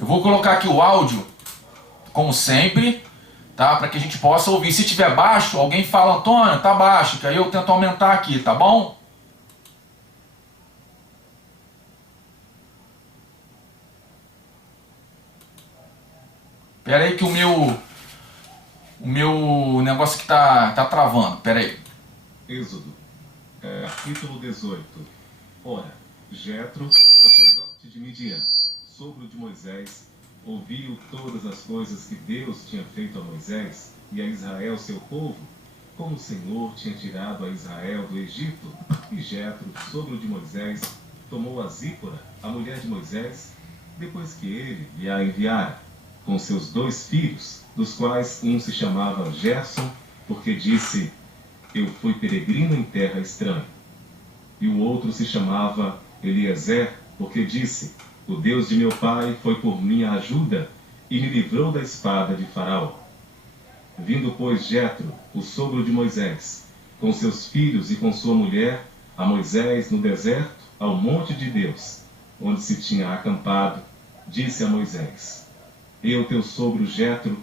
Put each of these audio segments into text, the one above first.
Eu vou colocar aqui o áudio, como sempre, tá? Para que a gente possa ouvir. Se tiver baixo, alguém fala, Antônio, tá baixo, que aí eu tento aumentar aqui, tá bom? Pera aí que o meu negócio que tá travando, pera aí. Êxodo, capítulo 18. Ora, Jetro, sacerdote de Midian, sogro de Moisés, ouviu todas as coisas que Deus tinha feito a Moisés e a Israel, seu povo, como o Senhor tinha tirado a Israel do Egito. E Jetro, sogro de Moisés, tomou a Zípora, a mulher de Moisés, depois que ele lhe a enviara, com seus 2 filhos, dos quais um se chamava Gerson, porque disse: eu fui peregrino em terra estranha. E o outro se chamava Eliezer, porque disse: o Deus de meu pai foi por minha ajuda e me livrou da espada de Faraó. Vindo, pois, Jetro, o sogro de Moisés, com seus filhos e com sua mulher, a Moisés no deserto, ao monte de Deus, onde se tinha acampado, disse a Moisés: eu, teu sogro Jetro,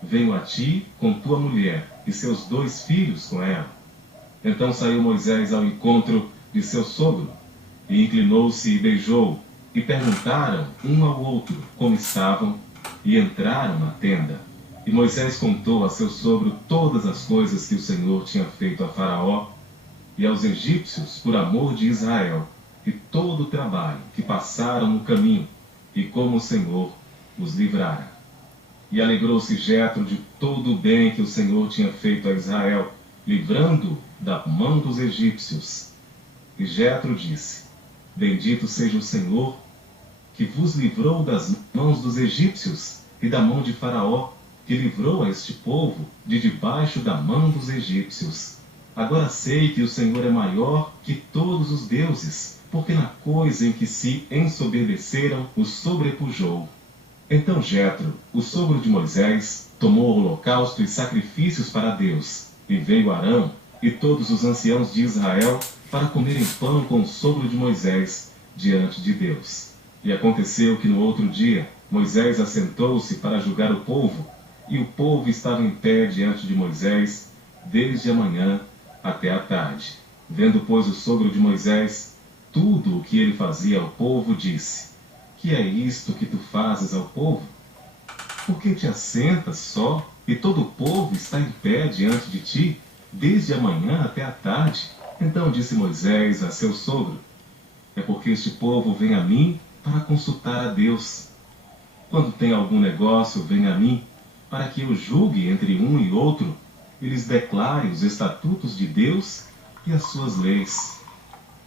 venho a ti com tua mulher e seus 2 filhos com ela. Então saiu Moisés ao encontro de seu sogro, e inclinou-se e beijou, e perguntaram um ao outro como estavam, e entraram na tenda. E Moisés contou a seu sogro todas as coisas que o Senhor tinha feito a Faraó e aos egípcios por amor de Israel, e todo o trabalho que passaram no caminho, e como o Senhor os livrara. E alegrou-se Jetro de todo o bem que o Senhor tinha feito a Israel, livrando da mão dos egípcios. E Jetro disse: bendito seja o Senhor, que vos livrou das mãos dos egípcios e da mão de Faraó, que livrou a este povo de debaixo da mão dos egípcios. Agora sei que o Senhor é maior que todos os deuses, porque na coisa em que se ensoberbeceram os sobrepujou. Então Jetro, o sogro de Moisés, tomou o holocausto e sacrifícios para Deus, e veio Arão e todos os anciãos de Israel para comerem pão com o sogro de Moisés diante de Deus. E aconteceu que no outro dia Moisés assentou-se para julgar o povo, e o povo estava em pé diante de Moisés desde a manhã até a tarde. Vendo, pois, o sogro de Moisés tudo o que ele fazia ao povo, disse: que é isto que tu fazes ao povo? Por que te assentas só, e todo o povo está em pé diante de ti, desde a manhã até a tarde? Então disse Moisés a seu sogro: é porque este povo vem a mim para consultar a Deus. Quando tem algum negócio, vem a mim, para que eu julgue entre um e outro, e lhes declare os estatutos de Deus e as suas leis.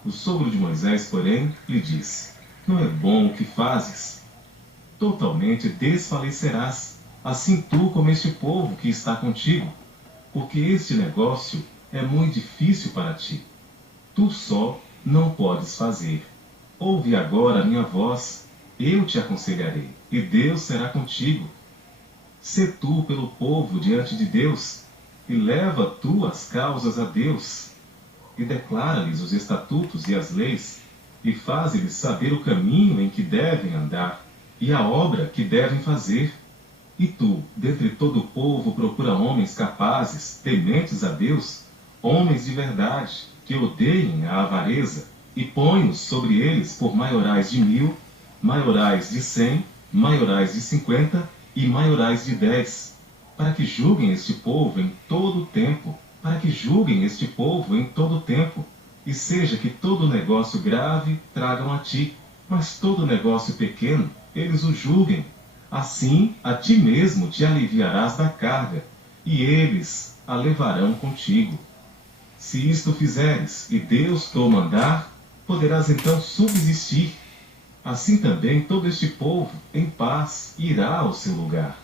O sogro de Moisés, porém, lhe disse: não é bom o que fazes. Totalmente desfalecerás, assim tu como este povo que está contigo, porque este negócio é muito difícil para ti. Tu só não podes fazer. Ouve agora a minha voz, eu te aconselharei, e Deus será contigo. Sê tu pelo povo diante de Deus, e leva tu as causas a Deus, e declara-lhes os estatutos e as leis, e faze-lhes saber o caminho em que devem andar, e a obra que devem fazer. E tu, dentre todo o povo, procura homens capazes, tementes a Deus, homens de verdade, que odeiem a avareza, e põe-os sobre eles por maiorais de 1000, maiorais de 100, maiorais de 50 e maiorais de 10, para que julguem este povo em todo o tempo, para que julguem este povo em todo o tempo, e seja que todo negócio grave tragam a ti, mas todo negócio pequeno eles o julguem. Assim, a ti mesmo te aliviarás da carga, e eles a levarão contigo. Se isto fizeres, e Deus te o mandar, poderás então subsistir. Assim também todo este povo, em paz, irá ao seu lugar.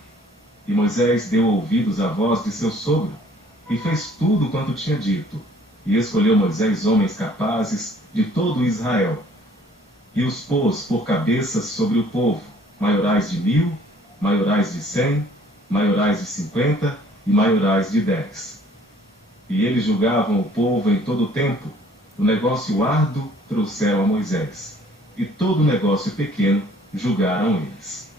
E Moisés deu ouvidos à voz de seu sogro, e fez tudo quanto tinha dito. E escolheu Moisés homens capazes de todo Israel, e os pôs por cabeças sobre o povo, maiorais de 1000, maiorais de 100, maiorais de 50 e maiorais de 10. E eles julgavam o povo em todo o tempo. O negócio árduo trouxeram a Moisés, e todo o negócio pequeno julgaram eles.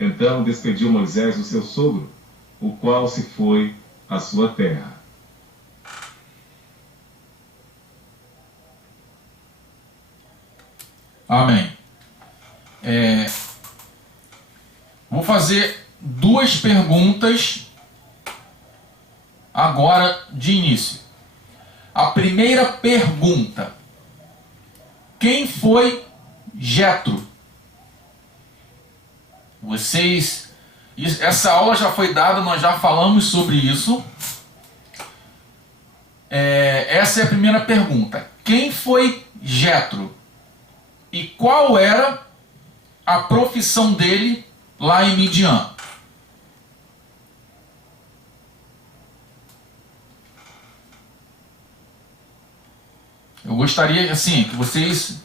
Então despediu Moisés o seu sogro, o qual se foi à sua terra. Amém. Vou fazer duas perguntas agora de início. A primeira pergunta: quem foi Jetro? Essa aula já foi dada, nós já falamos sobre isso. Essa é a primeira pergunta. Quem foi Jetro? E qual era a profissão dele lá em Midian? Eu gostaria, assim, que vocês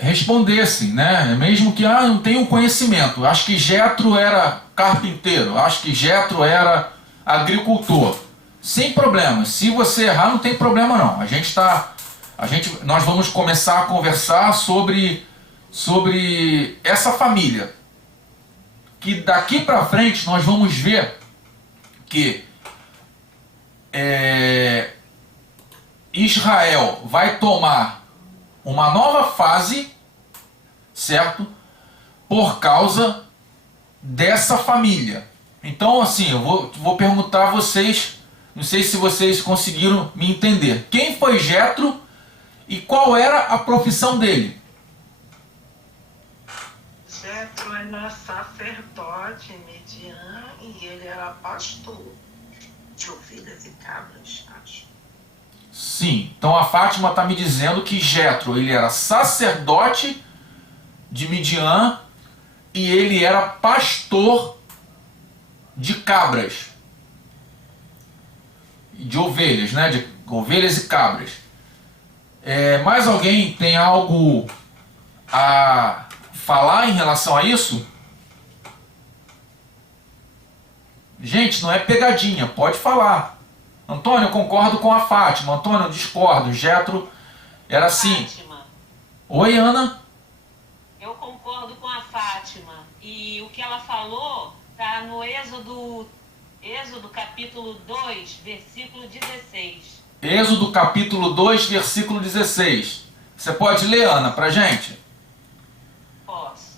respondessem, né? Mesmo que não tenham conhecimento. Acho que Jetro era carpinteiro, acho que Jetro era agricultor. Sem problema. Se você errar, não tem problema não. Nós vamos começar a conversar sobre essa família. Que daqui para frente nós vamos ver que Israel vai tomar uma nova fase, certo? Por causa dessa família. Então, assim, eu vou perguntar a vocês, não sei se vocês conseguiram me entender. Quem foi Jetro e qual era a profissão dele? Jetro era sacerdote em Midian e ele era pastor de ovelhas e cabras, acho. Sim, então a Fátima está me dizendo que Jetro, ele era sacerdote de Midian e ele era pastor de cabras, de ovelhas, né? De ovelhas e cabras. Mais alguém tem algo a falar em relação a isso? Gente, não é pegadinha, pode falar. Antônio, eu concordo com a Fátima. Antônio, eu discordo. Jetro era assim. Fátima. Oi, Ana. Eu concordo com a Fátima. E o que ela falou está no Êxodo capítulo 2, versículo 16. Êxodo capítulo 2, versículo 16. Você pode ler, Ana, pra gente? Posso.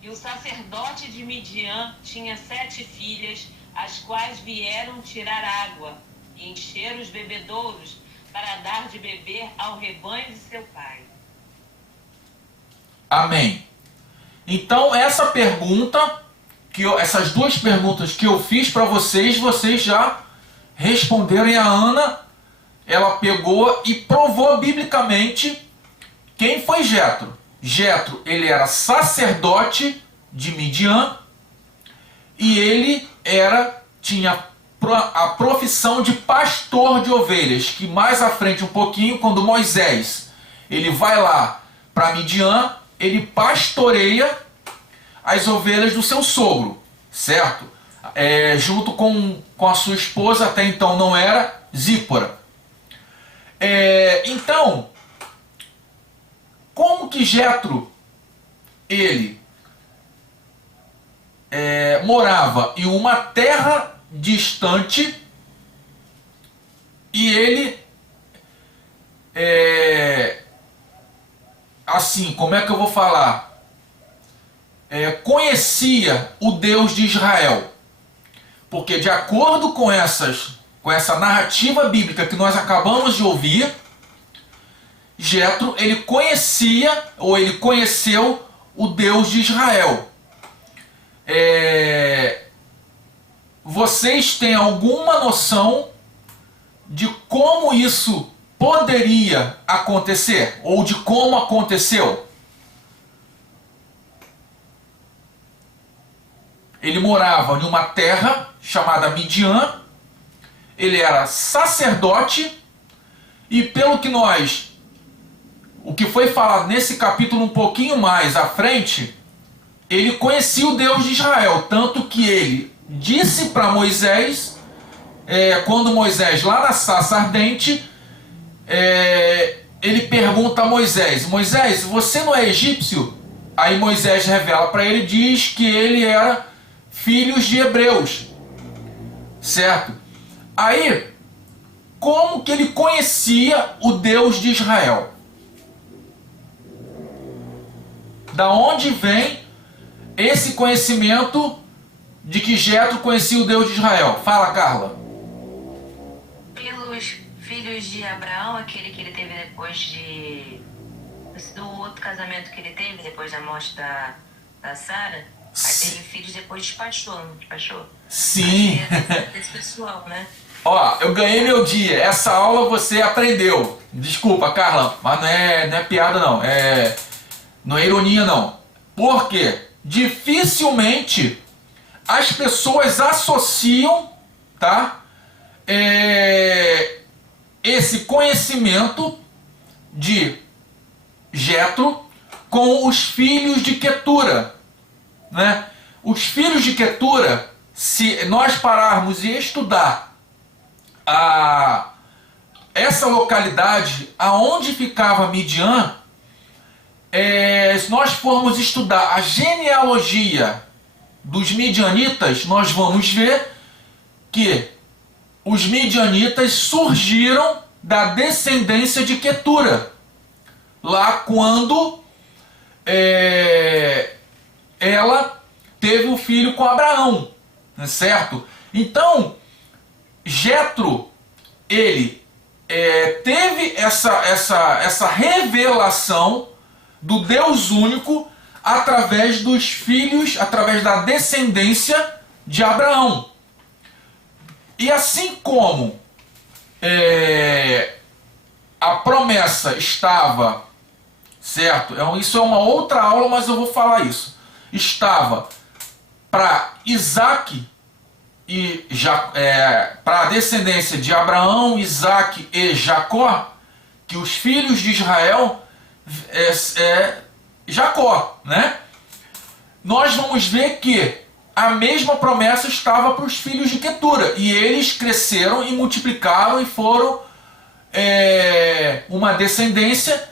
E o sacerdote de Midian tinha 7 filhas, as quais vieram tirar água e encher os bebedouros para dar de beber ao rebanho de seu pai. Amém. Então, essas duas perguntas que eu fiz para vocês já responderam. E a Ana, ela pegou e provou biblicamente quem foi Jetro. Jetro, ele era sacerdote de Midian e ele tinha a profissão de pastor de ovelhas, que mais à frente um pouquinho, quando Moisés ele vai lá para Midian, ele pastoreia as ovelhas do seu sogro, certo? Junto com a sua esposa, até então não era, Zípora. Então, como que Jetro ele morava em uma terra distante e ele assim, como é que eu vou falar? Conhecia o Deus de Israel. Porque de acordo com essa narrativa bíblica que nós acabamos de ouvir, Jetro, ele conhecia ou ele conheceu o Deus de Israel. Vocês têm alguma noção de como isso poderia acontecer? Ou de como aconteceu? Ele morava em uma terra chamada Midian, ele era sacerdote, e pelo que o que foi falado nesse capítulo um pouquinho mais à frente, ele conhecia o Deus de Israel, tanto que ele disse para Moisés, quando Moisés, lá na sarça ardente, ele pergunta a Moisés, Moisés, você não é egípcio? Aí Moisés revela para ele, diz que ele era filho de hebreus, certo? Aí, como que ele conhecia o Deus de Israel? Da onde vem esse conhecimento de que Jetro conhecia o Deus de Israel? Fala, Carla. Pelos filhos de Abraão, aquele que ele teve depois do outro casamento que ele teve, depois da morte da Sara, aí teve filhos, depois despachou, não despachou? Sim. Desse pessoal, né? Ó, eu ganhei meu dia. Essa aula você aprendeu. Desculpa, Carla, mas não é piada não. Não é ironia não. Por quê? Dificilmente as pessoas associam, tá? Esse conhecimento de Jetro com os filhos de Quetura, né? Os filhos de Quetura, se nós pararmos e estudar essa localidade aonde ficava Midian, se nós formos estudar a genealogia dos midianitas, nós vamos ver que os midianitas surgiram da descendência de Quetura, lá quando ela teve o filho com Abraão, certo? Então, Jetro, ele teve essa revelação do Deus único através dos filhos, através da descendência de Abraão. E assim como a promessa estava, certo? Isso é uma outra aula, mas eu vou falar isso. Estava para Isaac e para a descendência de Abraão, Isaac e Jacó, que os filhos de Israel Jacó, né? Nós vamos ver que a mesma promessa estava para os filhos de Quetura, e eles cresceram e multiplicaram e foram uma descendência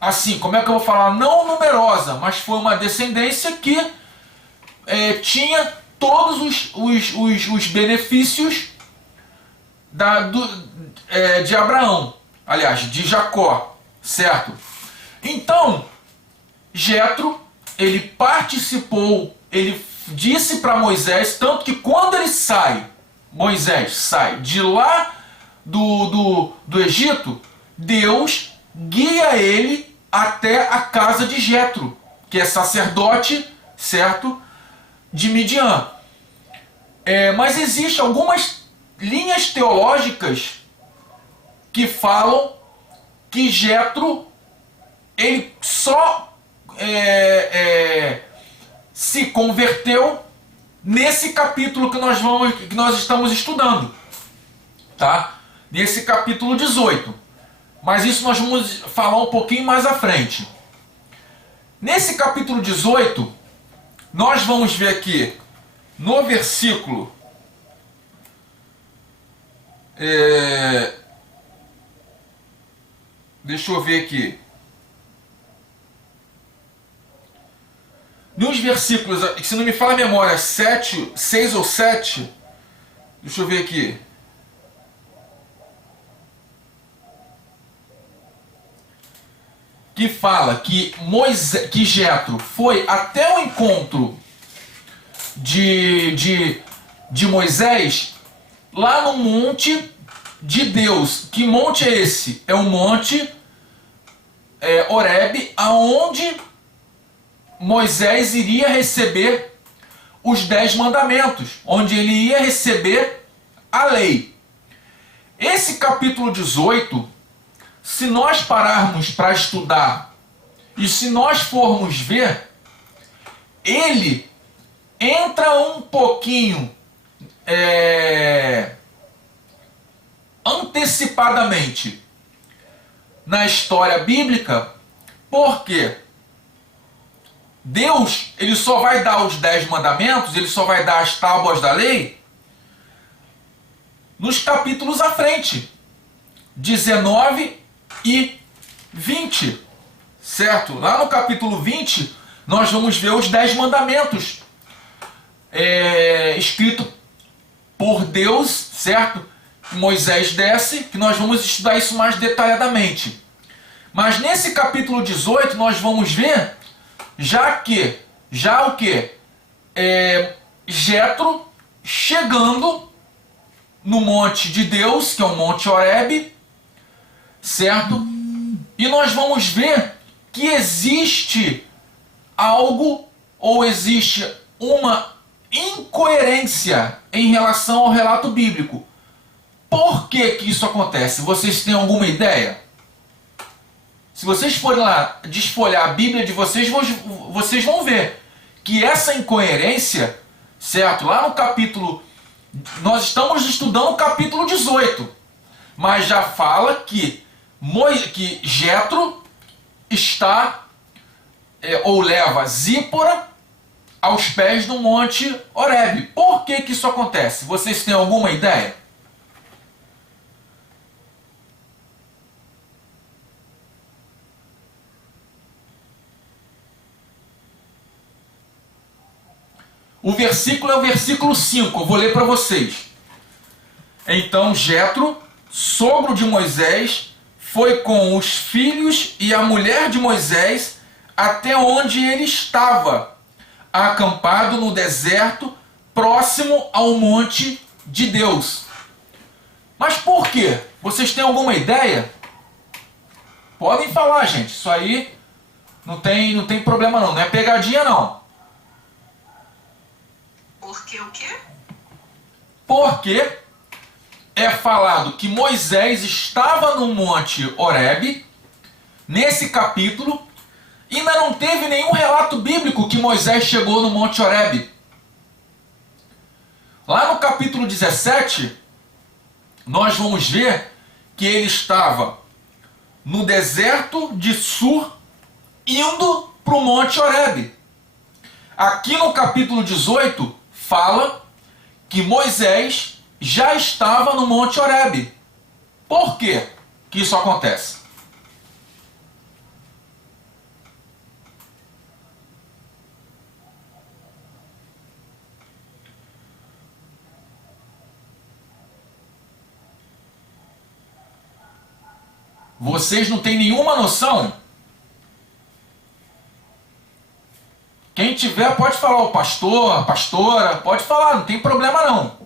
assim, como é que eu vou falar? Não numerosa, mas foi uma descendência que tinha todos os benefícios de Abraão, aliás, de Jacó, certo? Então, Jetro, ele participou, ele disse para Moisés, tanto que quando Moisés sai de lá do Egito, Deus guia ele até a casa de Jetro, que é sacerdote, certo, de Midian. Mas existem algumas linhas teológicas que falam que Jetro, ele só se converteu nesse capítulo que nós estamos estudando, tá? Nesse capítulo 18. Mas isso nós vamos falar um pouquinho mais à frente. Nesse capítulo 18, nós vamos ver aqui no versículo deixa eu ver aqui. Nos versículos, se não me falha a memória, 6 ou 7, deixa eu ver aqui. Que fala que Jetro foi até o encontro de Moisés lá no monte de Deus. Que monte é esse? É o monte Horebe, aonde Moisés iria receber os 10 mandamentos, onde ele ia receber a lei. Esse capítulo 18, se nós pararmos para estudar e se nós formos ver, ele entra um pouquinho antecipadamente na história bíblica, porque Deus, ele só vai dar os 10 mandamentos, ele só vai dar as tábuas da lei nos capítulos à frente, 19 e 20, certo? Lá no capítulo 20, nós vamos ver os 10 mandamentos escrito por Deus, certo? Moisés desce, que nós vamos estudar isso mais detalhadamente. Mas nesse capítulo 18 nós vamos ver já o que? Jetro chegando no monte de Deus, que é o Monte Horebe, certo? E nós vamos ver que existe algo, ou existe uma incoerência em relação ao relato bíblico. Por que que isso acontece? Vocês têm alguma ideia? Se vocês forem lá desfolhar a Bíblia de vocês, vocês vão ver que essa incoerência, certo? Lá no capítulo... Nós estamos estudando o capítulo 18, mas já fala que Jetro está, ou leva Zípora aos pés do Monte Horebe. Por que que isso acontece? Vocês têm alguma ideia? O versículo é o versículo 5, eu vou ler para vocês. Então Jetro, sogro de Moisés, foi com os filhos e a mulher de Moisés até onde ele estava, acampado no deserto, próximo ao monte de Deus. Mas por quê? Vocês têm alguma ideia? Podem falar, gente. Isso aí não tem problema não é pegadinha não. Porque o quê? Porque é falado que Moisés estava no Monte Horebe, nesse capítulo, e ainda não teve nenhum relato bíblico que Moisés chegou no Monte Horebe. Lá no capítulo 17, nós vamos ver que ele estava no deserto de Sur, indo para o Monte Horebe. Aqui no capítulo 18, fala que Moisés já estava no Monte Horebe. Por quê que isso acontece? Vocês não têm nenhuma noção? Quem tiver pode falar, o pastor, a pastora, pode falar, não tem problema não.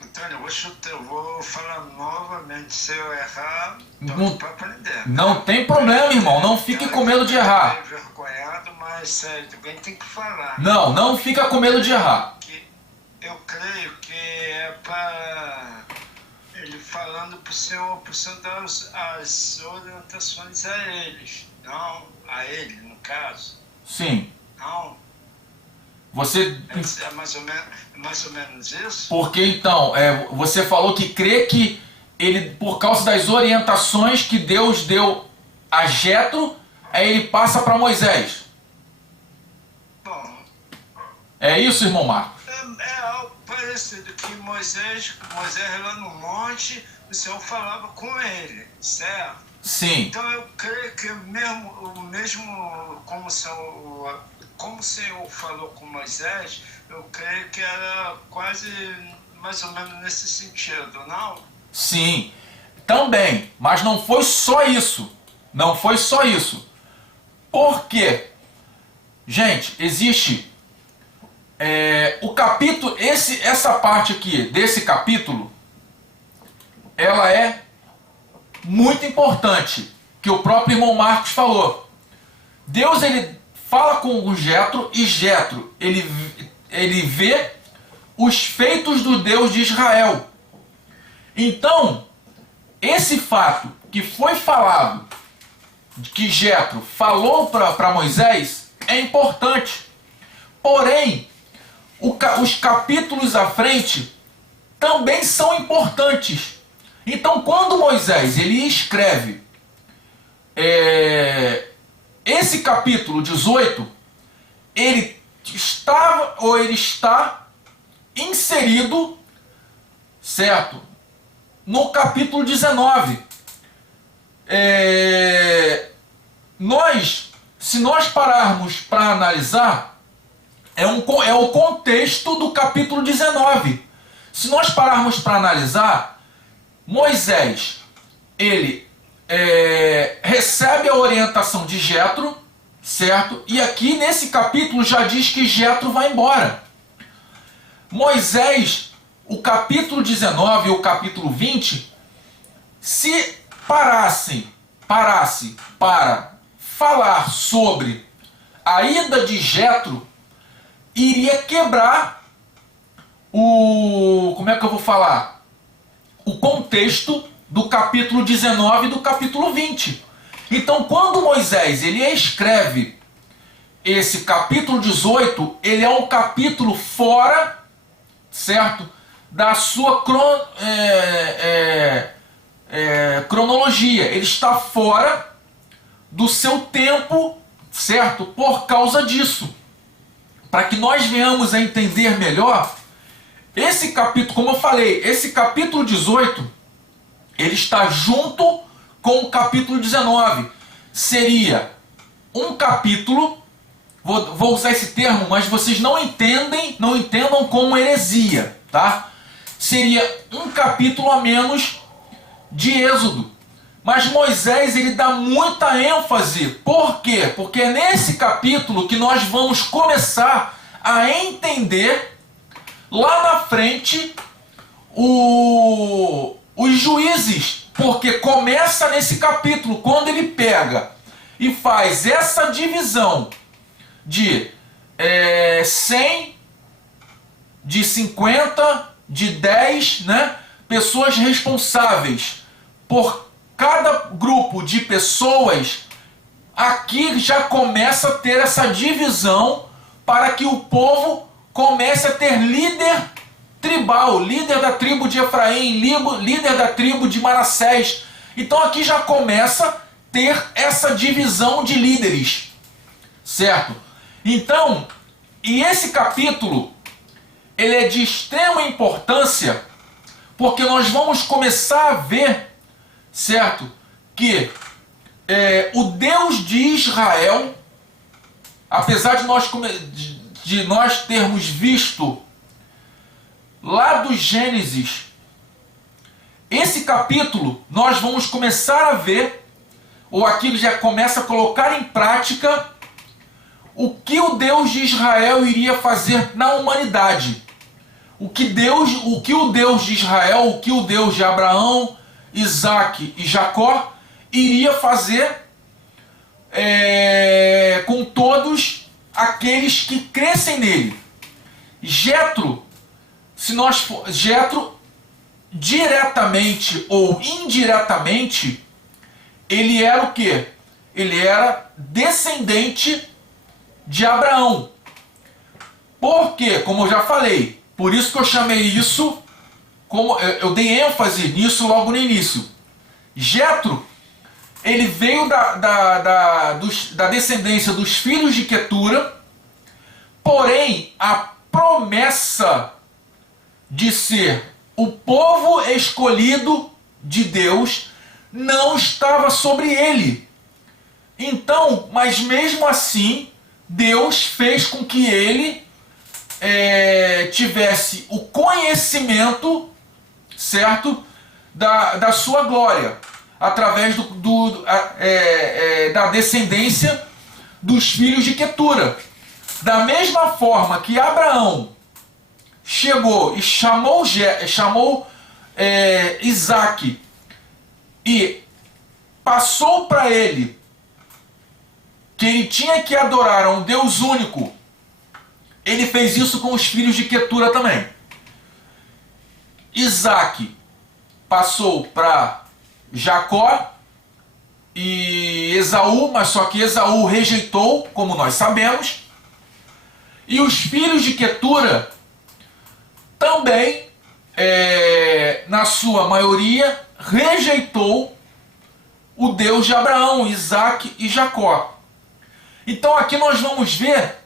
Antônio, eu vou chutar, eu vou falar novamente, se eu errar, Não- para aprender. Não tem problema, irmão, não fique com medo de errar. Eu envergonhado, mas sério, alguém tem que falar. Não fica com medo de errar. Que eu creio que é para ele falando para o Senhor dar as orientações a eles, não a ele, no caso. Sim. Não, Você... é mais ou menos isso? Porque então, você falou que crê que ele, por causa das orientações que Deus deu a Jetro, aí ele passa para Moisés. Bom, É isso, irmão Marcos? é algo parecido que Moisés lá no monte, o Senhor falava com ele, certo? Sim. Então eu creio que mesmo como o Senhor falou com Moisés, eu creio que era quase mais ou menos nesse sentido, não? Sim. Também. Mas não foi só isso. Não foi só isso. Por quê? Gente, existe o capítulo, essa parte aqui desse capítulo, ela é muito importante, que o próprio irmão Marcos falou. Deus, ele fala com o Jetro, e Jetro, ele vê os feitos do Deus de Israel. Então, esse fato que foi falado, que Jetro falou para Moisés, é importante. Porém, os capítulos à frente também são importantes. Então, quando Moisés ele escreve esse capítulo 18, ele estava ou ele está inserido, certo, no capítulo 19. se nós pararmos para analisar, é o contexto do capítulo 19. Se nós pararmos para analisar, Moisés, ele recebe a orientação de Jetro, certo? E aqui nesse capítulo já diz que Jetro vai embora. Moisés, o capítulo 19 e o capítulo 20, se parasse para falar sobre a ida de Jetro, iria quebrar como é que eu vou falar? O contexto do capítulo 19 e do capítulo 20. Então, quando Moisés ele escreve esse capítulo 18, ele é um capítulo fora, certo, da sua cronologia. Ele está fora do seu tempo, certo, por causa disso. Para que nós venhamos a entender melhor, esse capítulo, como eu falei, esse capítulo 18, ele está junto com o capítulo 19. Seria um capítulo, vou usar esse termo, mas vocês não entendam como heresia, tá? Seria um capítulo a menos de Êxodo. Mas Moisés, ele dá muita ênfase. Por quê? Porque é nesse capítulo que nós vamos começar a entender lá na frente os juízes. Porque começa nesse capítulo, quando ele pega e faz essa divisão de 100, de 50, de 10, né, pessoas responsáveis por cada grupo de pessoas. Aqui já começa a ter essa divisão para que o povo comece a ter líder tribal, líder da tribo de Efraim, líder da tribo de Manassés. Então aqui já começa a ter essa divisão de líderes, certo? Então, e esse capítulo, ele é de extrema importância, porque nós vamos começar a ver, certo, que o Deus de Israel, apesar de nós termos visto lá do Gênesis, esse capítulo nós vamos começar a ver, ou aqui ele já começa a colocar em prática o que o Deus de Israel iria fazer na humanidade. O que o Deus de Israel, o que o Deus de Abraão, Isaac e Jacó iria fazer com todos aqueles que crescem nele. Jetro, diretamente ou indiretamente, ele era o quê? Ele era descendente de Abraão. Por quê? Como eu já falei, por isso que eu chamei isso, eu dei ênfase nisso logo no início. Jetro, ele veio da descendência dos filhos de Quetura, porém a promessa de ser o povo escolhido de Deus não estava sobre ele. Então, mas mesmo assim, Deus fez com que ele tivesse o conhecimento, certo, da sua glória, através da descendência dos filhos de Quetura. Da mesma forma que Abraão chegou e chamou Isaac e passou para ele que ele tinha que adorar a um Deus único, ele fez isso com os filhos de Quetura também. Isaac passou para Jacó e Esaú, mas só que Esaú rejeitou, como nós sabemos. E os filhos de Quetura também, na sua maioria, rejeitou o Deus de Abraão, Isaac e Jacó. Então aqui nós vamos ver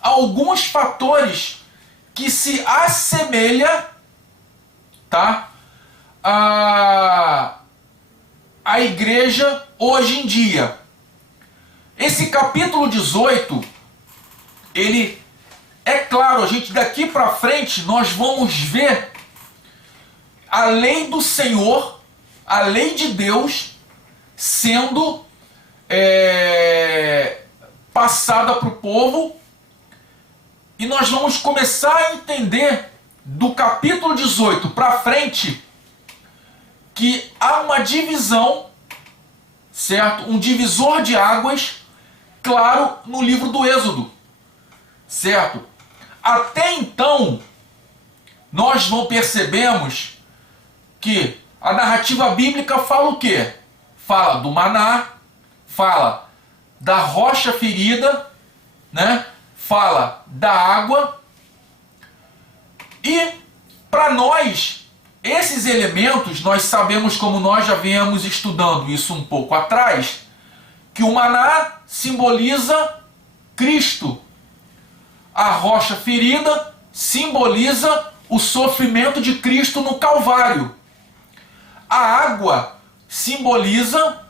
alguns fatores que se assemelham, tá, a igreja hoje em dia. esse capítulo 18, ele é claro, a gente daqui para frente nós vamos ver a lei do Senhor, a lei de Deus sendo passada para o povo, e nós vamos começar a entender do capítulo 18 para frente que há uma divisão, certo? Um divisor de águas, claro, no livro do Êxodo, certo? Até então, nós percebemos que a narrativa bíblica fala o quê? Fala do maná, fala da rocha ferida, né? Fala da água. E para nós, esses elementos, nós sabemos, como nós já viemos estudando isso um pouco atrás, que o maná simboliza Cristo. A rocha ferida simboliza o sofrimento de Cristo no Calvário. A água simboliza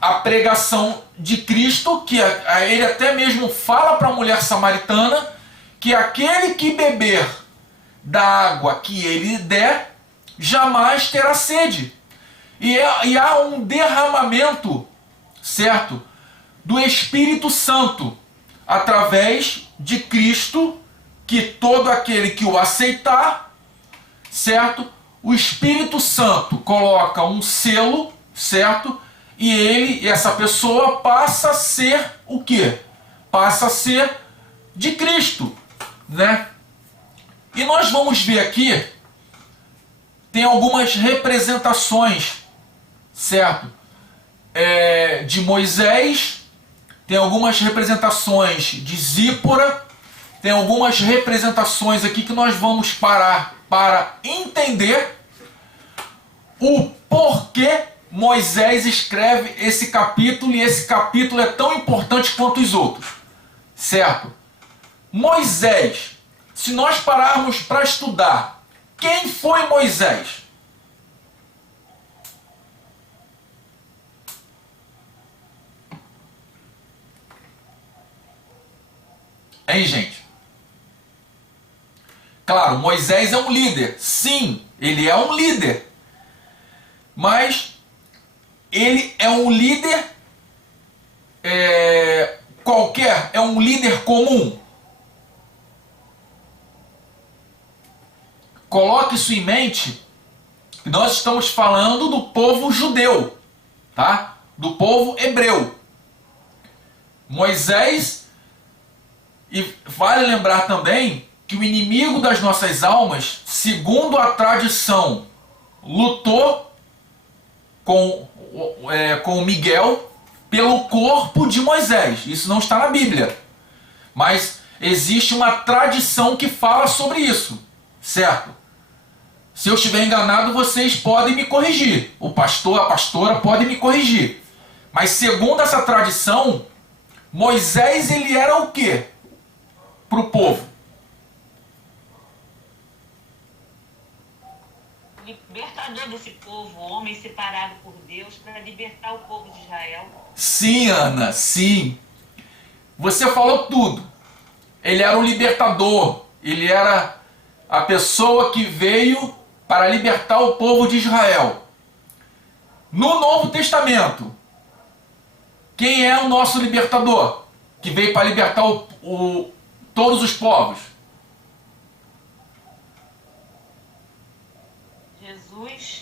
a pregação de Cristo, que ele até mesmo fala para a mulher samaritana que aquele que beber da água que ele der, jamais terá sede. E há um derramamento, certo, do Espírito Santo, através de Cristo, que todo aquele que o aceitar, certo, o Espírito Santo coloca um selo, certo, e essa pessoa passa a ser o quê? Passa a ser de Cristo, né? E nós vamos ver aqui, tem algumas representações, certo? De Moisés, tem algumas representações de Zípora, tem algumas representações aqui que nós vamos parar para entender o porquê Moisés escreve esse capítulo, e esse capítulo é tão importante quanto os outros, certo? Moisés, se nós pararmos para estudar, quem foi Moisés? Hein, gente? Claro, Moisés é um líder. Sim, ele é um líder. Mas ele é um líder qualquer, é um líder comum. Coloque isso em mente, que nós estamos falando do povo judeu, tá? Do povo hebreu. Moisés, e vale lembrar também que o inimigo das nossas almas, segundo a tradição, lutou com Miguel pelo corpo de Moisés. Isso não está na Bíblia, mas existe uma tradição que fala sobre isso, certo? Se eu estiver enganado, vocês podem me corrigir. O pastor, a pastora podem me corrigir. Mas segundo essa tradição, Moisés, ele era o quê para o povo? Libertador desse povo, homem separado por Deus para libertar o povo de Israel. Sim, Ana, sim. Você falou tudo. Ele era o libertador. Ele era a pessoa que veio para libertar o povo de Israel. No Novo Testamento, quem é o nosso libertador? Que veio para libertar todos os povos?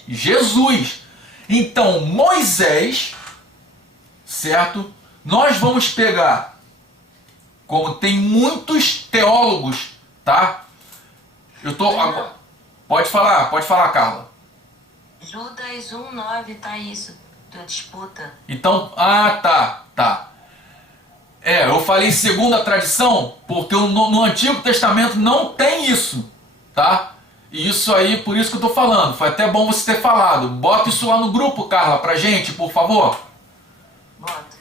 Jesus. Então, Moisés, certo? Nós vamos pegar, como tem muitos teólogos, tá? Pode falar, Carla. Judas 1:9 tá isso, da disputa. Então, tá. Eu falei segundo a tradição, porque no Antigo Testamento não tem isso, tá? E isso aí, por isso que eu tô falando. Foi até bom você ter falado. Bota isso lá no grupo, Carla, pra gente, por favor. Bota.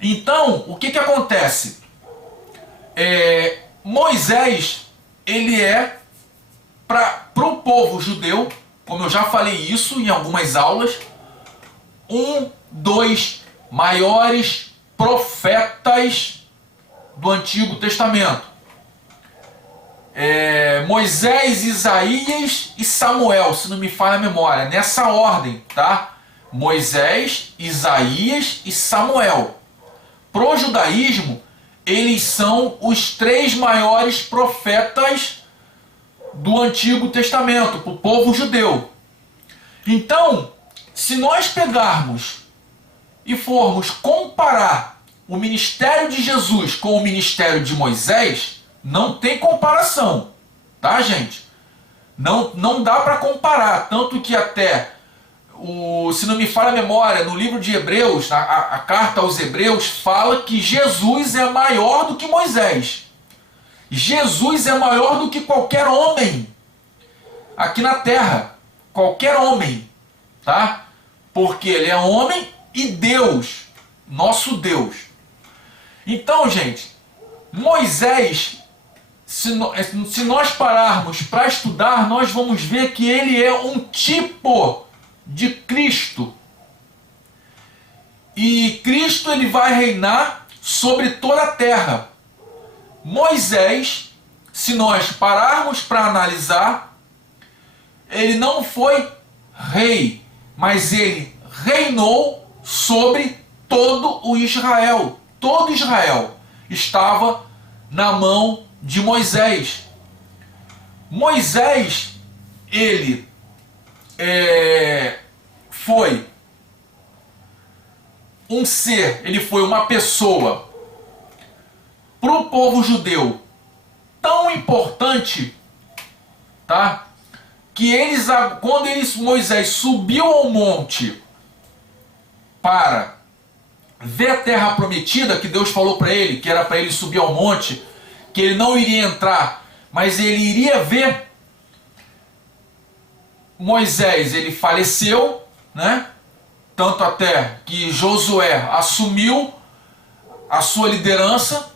Então, o que acontece? Moisés, ele é pro povo judeu, como eu já falei isso em algumas aulas, um dos maiores profetas do Antigo Testamento. Moisés, Isaías e Samuel, se não me falha a memória, nessa ordem, tá? Moisés, Isaías e Samuel. Pro judaísmo, eles são os 3 maiores profetas do Antigo Testamento, para o povo judeu. Então, se nós pegarmos e formos comparar o ministério de Jesus com o ministério de Moisés, não tem comparação, tá, gente? Não dá para comparar, tanto que até, se não me falha a memória, no livro de Hebreus, a carta aos Hebreus, fala que Jesus é maior do que Moisés. Jesus é maior do que qualquer homem aqui na terra. Qualquer homem, tá? Porque ele é homem e Deus, nosso Deus. Então, gente, Moisés, se nós pararmos para estudar, nós vamos ver que ele é um tipo de Cristo. E Cristo, ele vai reinar sobre toda a terra. Moisés, se nós pararmos para analisar, ele não foi rei, mas ele reinou sobre todo o Israel. Todo Israel estava na mão de Moisés. Moisés, ele foi um ser, ele foi uma pessoa para o povo judeu tão importante, tá? Que quando Moisés subiu ao monte para ver a terra prometida, que Deus falou para ele, que era para ele subir ao monte, que ele não iria entrar, mas ele iria ver. Moisés, ele faleceu, né? Tanto até que Josué assumiu a sua liderança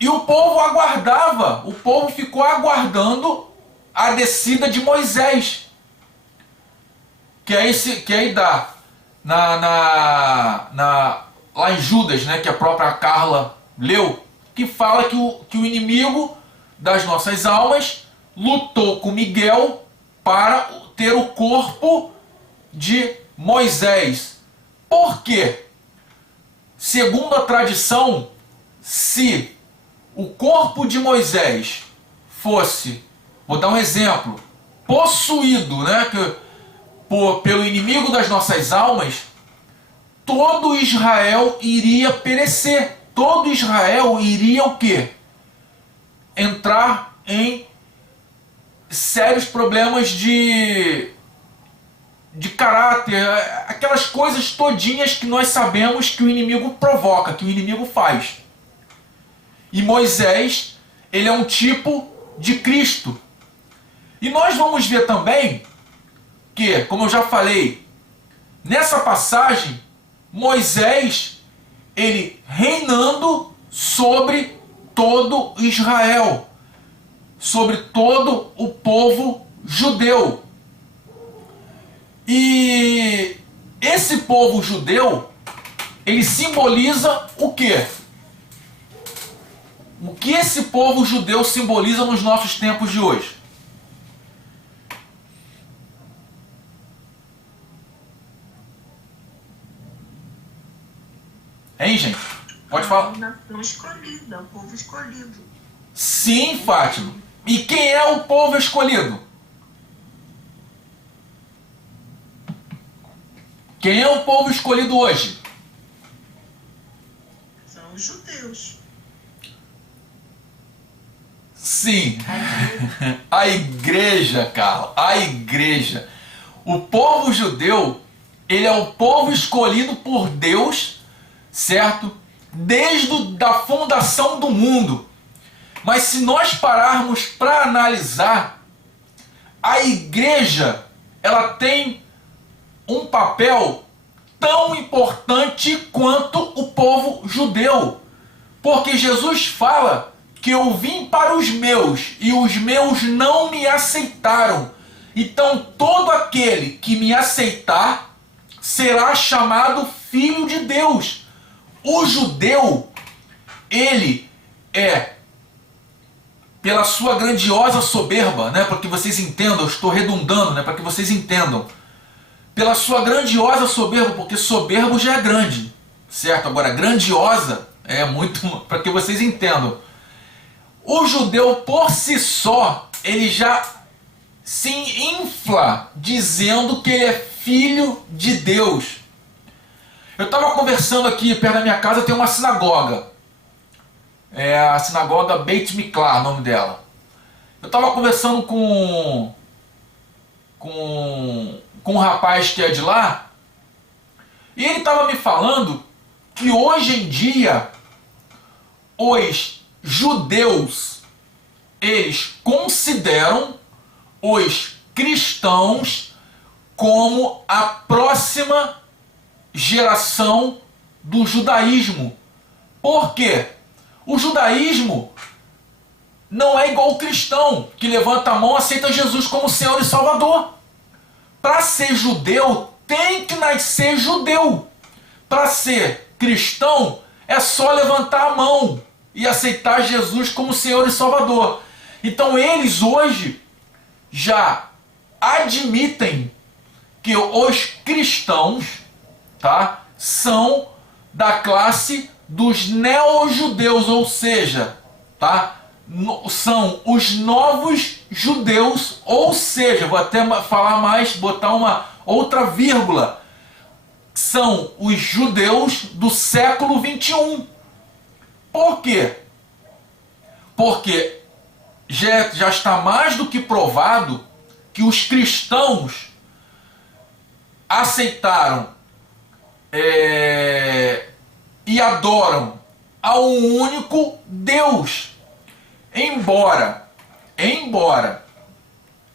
e o povo aguardava, o povo ficou aguardando a descida de Moisés, que aí dá lá em Judas, né, que a própria Carla leu, que fala que o inimigo das nossas almas lutou com Miguel para ter o corpo de Moisés. Por quê? Segundo a tradição, se o corpo de Moisés fosse, vou dar um exemplo, possuído, né, pelo inimigo das nossas almas, todo Israel iria perecer. Todo Israel iria o quê? Entrar em sérios problemas de caráter, aquelas coisas todinhas que nós sabemos que o inimigo provoca, que o inimigo faz. E Moisés, ele é um tipo de Cristo. E nós vamos ver também que, como eu já falei, nessa passagem, Moisés, ele reinando sobre todo Israel, sobre todo o povo judeu. E esse povo judeu, ele simboliza o quê? O que esse povo judeu simboliza nos nossos tempos de hoje? Hein, gente? Pode falar. A nação escolhida, o povo escolhido. Sim, Fátima. E quem é o povo escolhido? Quem é o povo escolhido hoje? São os judeus. Sim. A igreja, Carla. A igreja. O povo judeu, ele é o povo escolhido por Deus, certo? Desde a fundação do mundo. Mas se nós pararmos para analisar, a igreja, ela tem um papel tão importante quanto o povo judeu. Porque Jesus fala que eu vim para os meus e os meus não me aceitaram. Então todo aquele que me aceitar, será chamado filho de Deus. O judeu, ele é, pela sua grandiosa soberba, né, para que vocês entendam, eu estou redundando, né, para que vocês entendam, pela sua grandiosa soberba, porque soberbo já é grande, certo? Agora, grandiosa é muito, para que vocês entendam. O judeu por si só, ele já se infla dizendo que ele é filho de Deus. Eu estava conversando aqui perto da minha casa, tem uma sinagoga. É a sinagoga Beit Miklah, o nome dela. Eu estava conversando com um rapaz que é de lá, e ele estava me falando que hoje em dia os judeus, eles consideram os cristãos como a próxima geração do judaísmo. Por quê? O judaísmo não é igual o cristão, que levanta a mão e aceita Jesus como Senhor e Salvador. Para ser judeu, tem que nascer judeu. Para ser cristão, é só levantar a mão e aceitar Jesus como Senhor e Salvador. Então eles hoje já admitem que os cristãos, tá, são da classe dos neo-judeus, ou seja, tá, são os novos judeus, ou seja, vou até falar mais, botar uma outra vírgula, são os judeus do século 21. Por quê? Porque já está mais do que provado que os cristãos aceitaram e adoram ao único Deus. Embora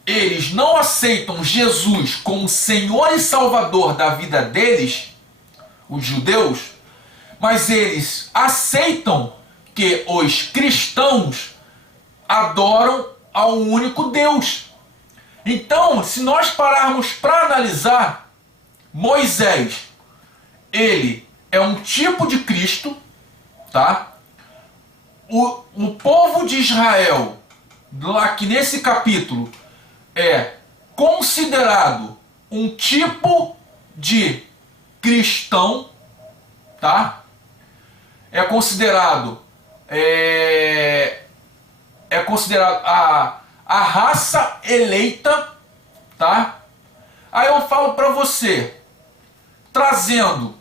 eles não aceitam Jesus como Senhor e Salvador da vida deles, os judeus, mas eles aceitam que os cristãos adoram ao único Deus. Então, se nós pararmos para analisar, Moisés, ele é um tipo de Cristo, tá? O povo de Israel, aqui nesse capítulo, é considerado um tipo de cristão, tá? É considerado a raça eleita, tá? Aí eu falo para você, trazendo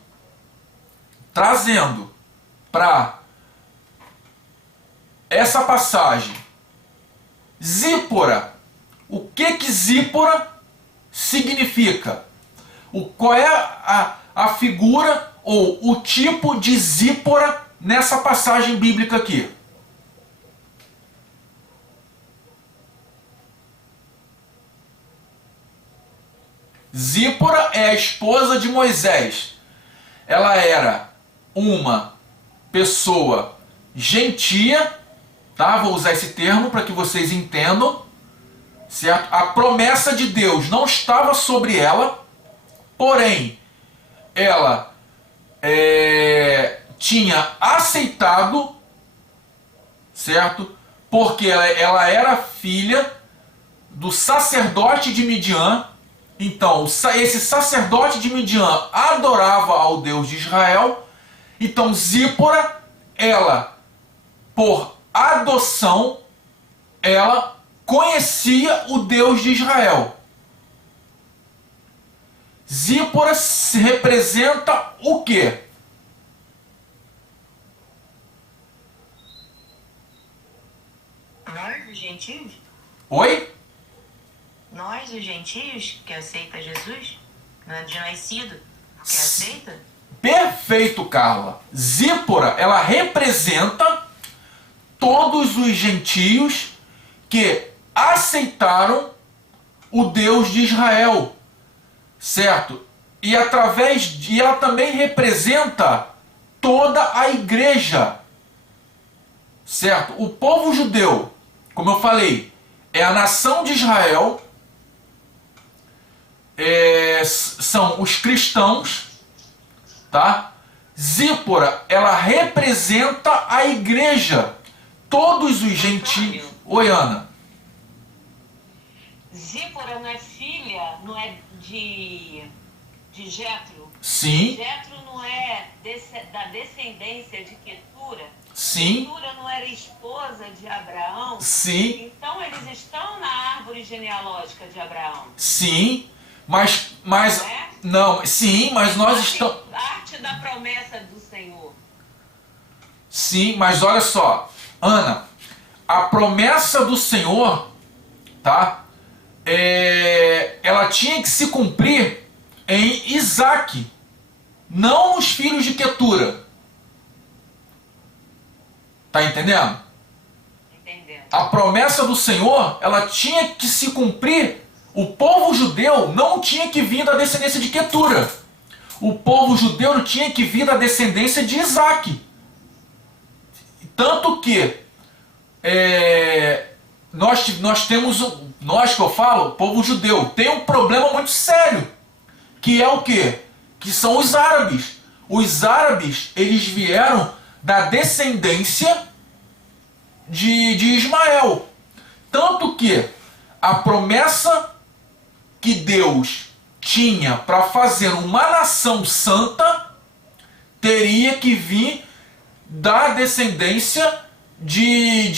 para essa passagem, Zípora. O que Zípora significa? Qual é a figura ou o tipo de Zípora nessa passagem bíblica aqui? Zípora é a esposa de Moisés. Ela era uma pessoa gentia, tá? Vou usar esse termo para que vocês entendam, certo? A promessa de Deus não estava sobre ela, porém, ela tinha aceitado, certo? Porque ela era filha do sacerdote de Midian. Então, esse sacerdote de Midian adorava ao Deus de Israel. Então, Zípora, ela, por adoção, ela conhecia o Deus de Israel. Zípora representa o quê? Nós, os gentios? Oi? Nós, os gentios, que aceita Jesus? Não é de nascido que aceita? Perfeito, Carla. Zípora, ela representa todos os gentios que aceitaram o Deus de Israel, certo? E ela também representa toda a igreja, certo? O povo judeu, como eu falei, é a nação de Israel, são os cristãos, tá? Zípora, ela representa a igreja, todos os gentios. Oi, Ana. Zípora não é filha, não é de Jetro? Sim. Jetro não é da descendência de Quetura? Sim. Quetura não era esposa de Abraão? Sim. Então eles estão na árvore genealógica de Abraão. Sim. Mas É? não, sim, mas nós estamos. Parte da promessa do Senhor. Sim, mas olha só, Ana, a promessa do Senhor, tá? Ela tinha que se cumprir em Isaque, não nos filhos de Quetura. Tá entendendo? Entendendo. A promessa do Senhor, ela tinha que se cumprir. O povo judeu não tinha que vir da descendência de Quetura. O povo judeu tinha que vir da descendência de Isaque. Tanto que nós temos, nós que eu falo, o povo judeu, tem um problema muito sério. Que é o quê? Que são os árabes. Os árabes, eles vieram da descendência de Ismael. Tanto que a promessa que Deus tinha para fazer uma nação santa teria que vir da descendência de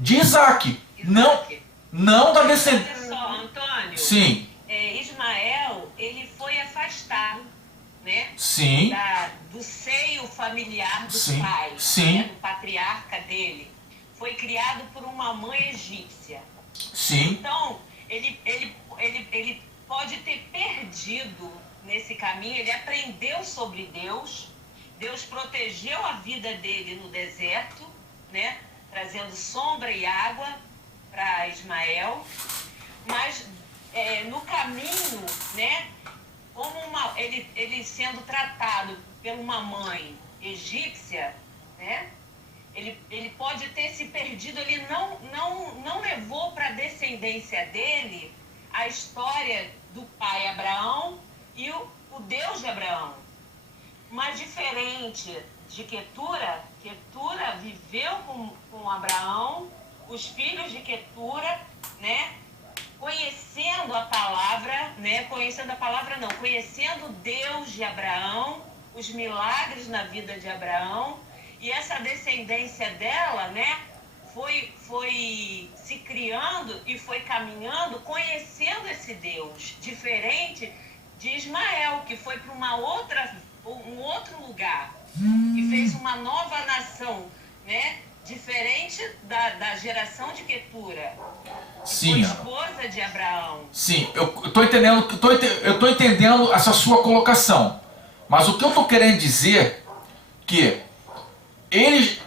Isaque. Não da descendência. Olha só, Antônio. Sim. Ismael, ele foi afastado, né? Sim. Do seio familiar dos Sim. pais, Sim. né? Do patriarca dele. Foi criado por uma mãe egípcia. Sim. Então, ele pode ter perdido nesse caminho, ele aprendeu sobre Deus, Deus protegeu a vida dele no deserto, né? Trazendo sombra e água para Ismael, mas no caminho, né? Como ele sendo tratado por uma mãe egípcia, né? Ele pode ter se perdido, ele não levou para a descendência dele a história do pai Abraão e o Deus de Abraão. Mas diferente de Quetura, Quetura viveu com Abraão, os filhos de Quetura, né? Conhecendo a palavra, né? Conhecendo Deus de Abraão, os milagres na vida de Abraão. E essa descendência dela, né, foi se criando e foi caminhando, conhecendo esse Deus, diferente de Ismael, que foi para um outro lugar, e fez uma nova nação, né, diferente da geração de Quetura, que Sim. foi esposa de Abraão. Sim, eu tô entendendo essa sua colocação. Mas o que eu tô querendo dizer que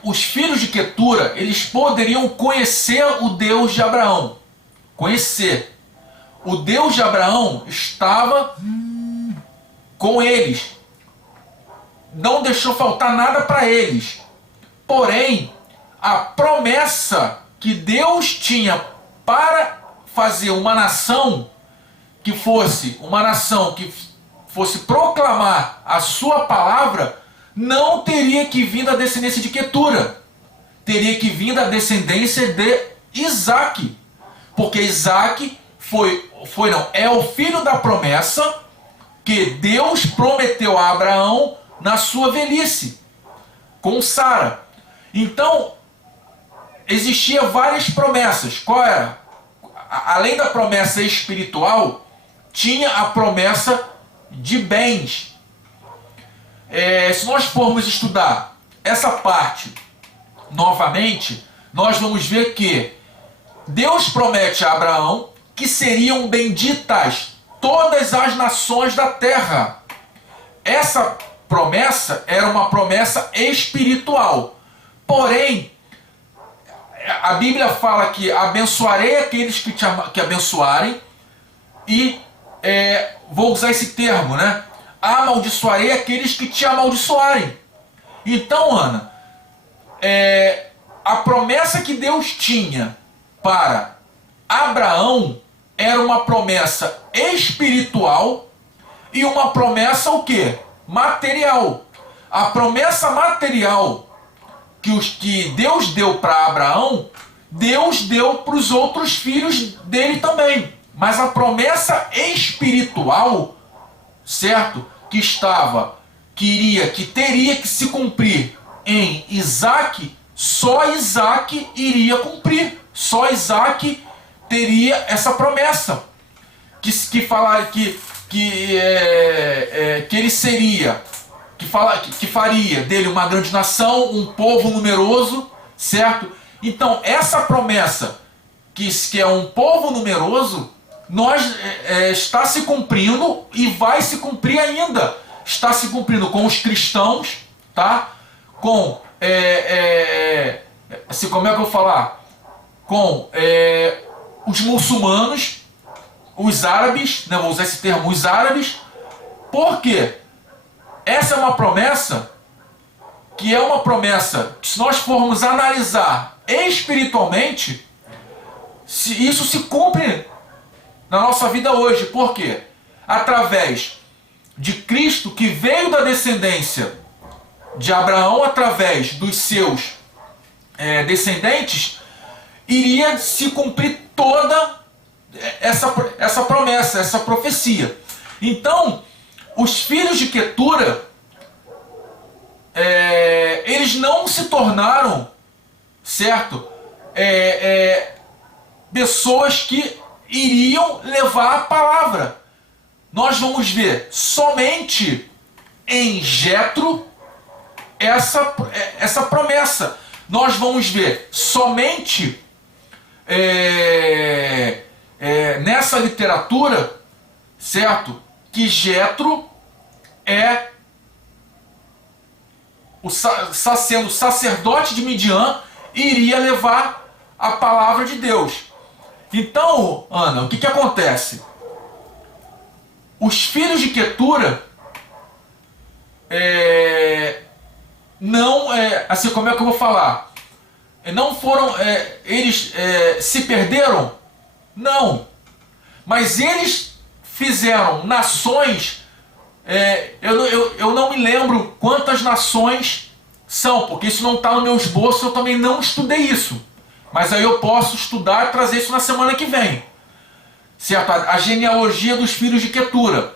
os filhos de Quetura, eles poderiam conhecer o Deus de Abraão. Conhecer. O Deus de Abraão estava com eles. Não deixou faltar nada para eles. Porém, a promessa que Deus tinha para fazer uma nação que fosse proclamar a sua palavra, não teria que vir da descendência de Quetura. Teria que vir da descendência de Isaque. Porque Isaque é o filho da promessa que Deus prometeu a Abraão na sua velhice, com Sara. Então, existia várias promessas. Qual era? Além da promessa espiritual, tinha a promessa de bens. Se nós formos estudar essa parte novamente, nós vamos ver que Deus promete a Abraão que seriam benditas todas as nações da terra. Essa promessa era uma promessa espiritual. Porém, a Bíblia fala que abençoarei aqueles que te abençoarem e, vou usar esse termo, né? Amaldiçoarei aqueles que te amaldiçoarem. Então, Ana, a promessa que Deus tinha para Abraão era uma promessa espiritual e uma promessa o quê? Material. A promessa material que Deus deu para Abraão, Deus deu para os outros filhos dele também. Mas a promessa espiritual, certo? Que teria que se cumprir em Isaac, só Isaac iria cumprir. Só Isaac teria essa promessa. Que ele seria, que faria dele uma grande nação, um povo numeroso, certo? Então, essa promessa, que é um povo numeroso, está se cumprindo e vai se cumprir ainda. Está se cumprindo com os cristãos, tá? Com, assim, como é que eu vou falar? Com os muçulmanos, os árabes, né, vou usar esse termo, os árabes. Por quê? Essa é uma promessa que se nós formos analisar espiritualmente, isso se cumpre na nossa vida hoje. Por quê? Através de Cristo, que veio da descendência de Abraão, através dos seus descendentes, iria se cumprir toda essa promessa, essa profecia. Então, os filhos de Quetura, eles não se tornaram, certo? Pessoas que iriam levar a palavra. Nós vamos ver somente em Jetro essa promessa. Nós vamos ver somente nessa literatura, certo? Que Jetro sendo sacerdote de Midian, iria levar a palavra de Deus. Então, Ana, o que acontece? Os filhos de Quetura assim, como é que eu vou falar? Não foram, eles se perderam? Não. Mas eles fizeram nações, eu não me lembro quantas nações são, porque isso não está no meu esboço, eu também não estudei isso. Mas aí eu posso estudar e trazer isso na semana que vem. Certo? A genealogia dos filhos de Quetura.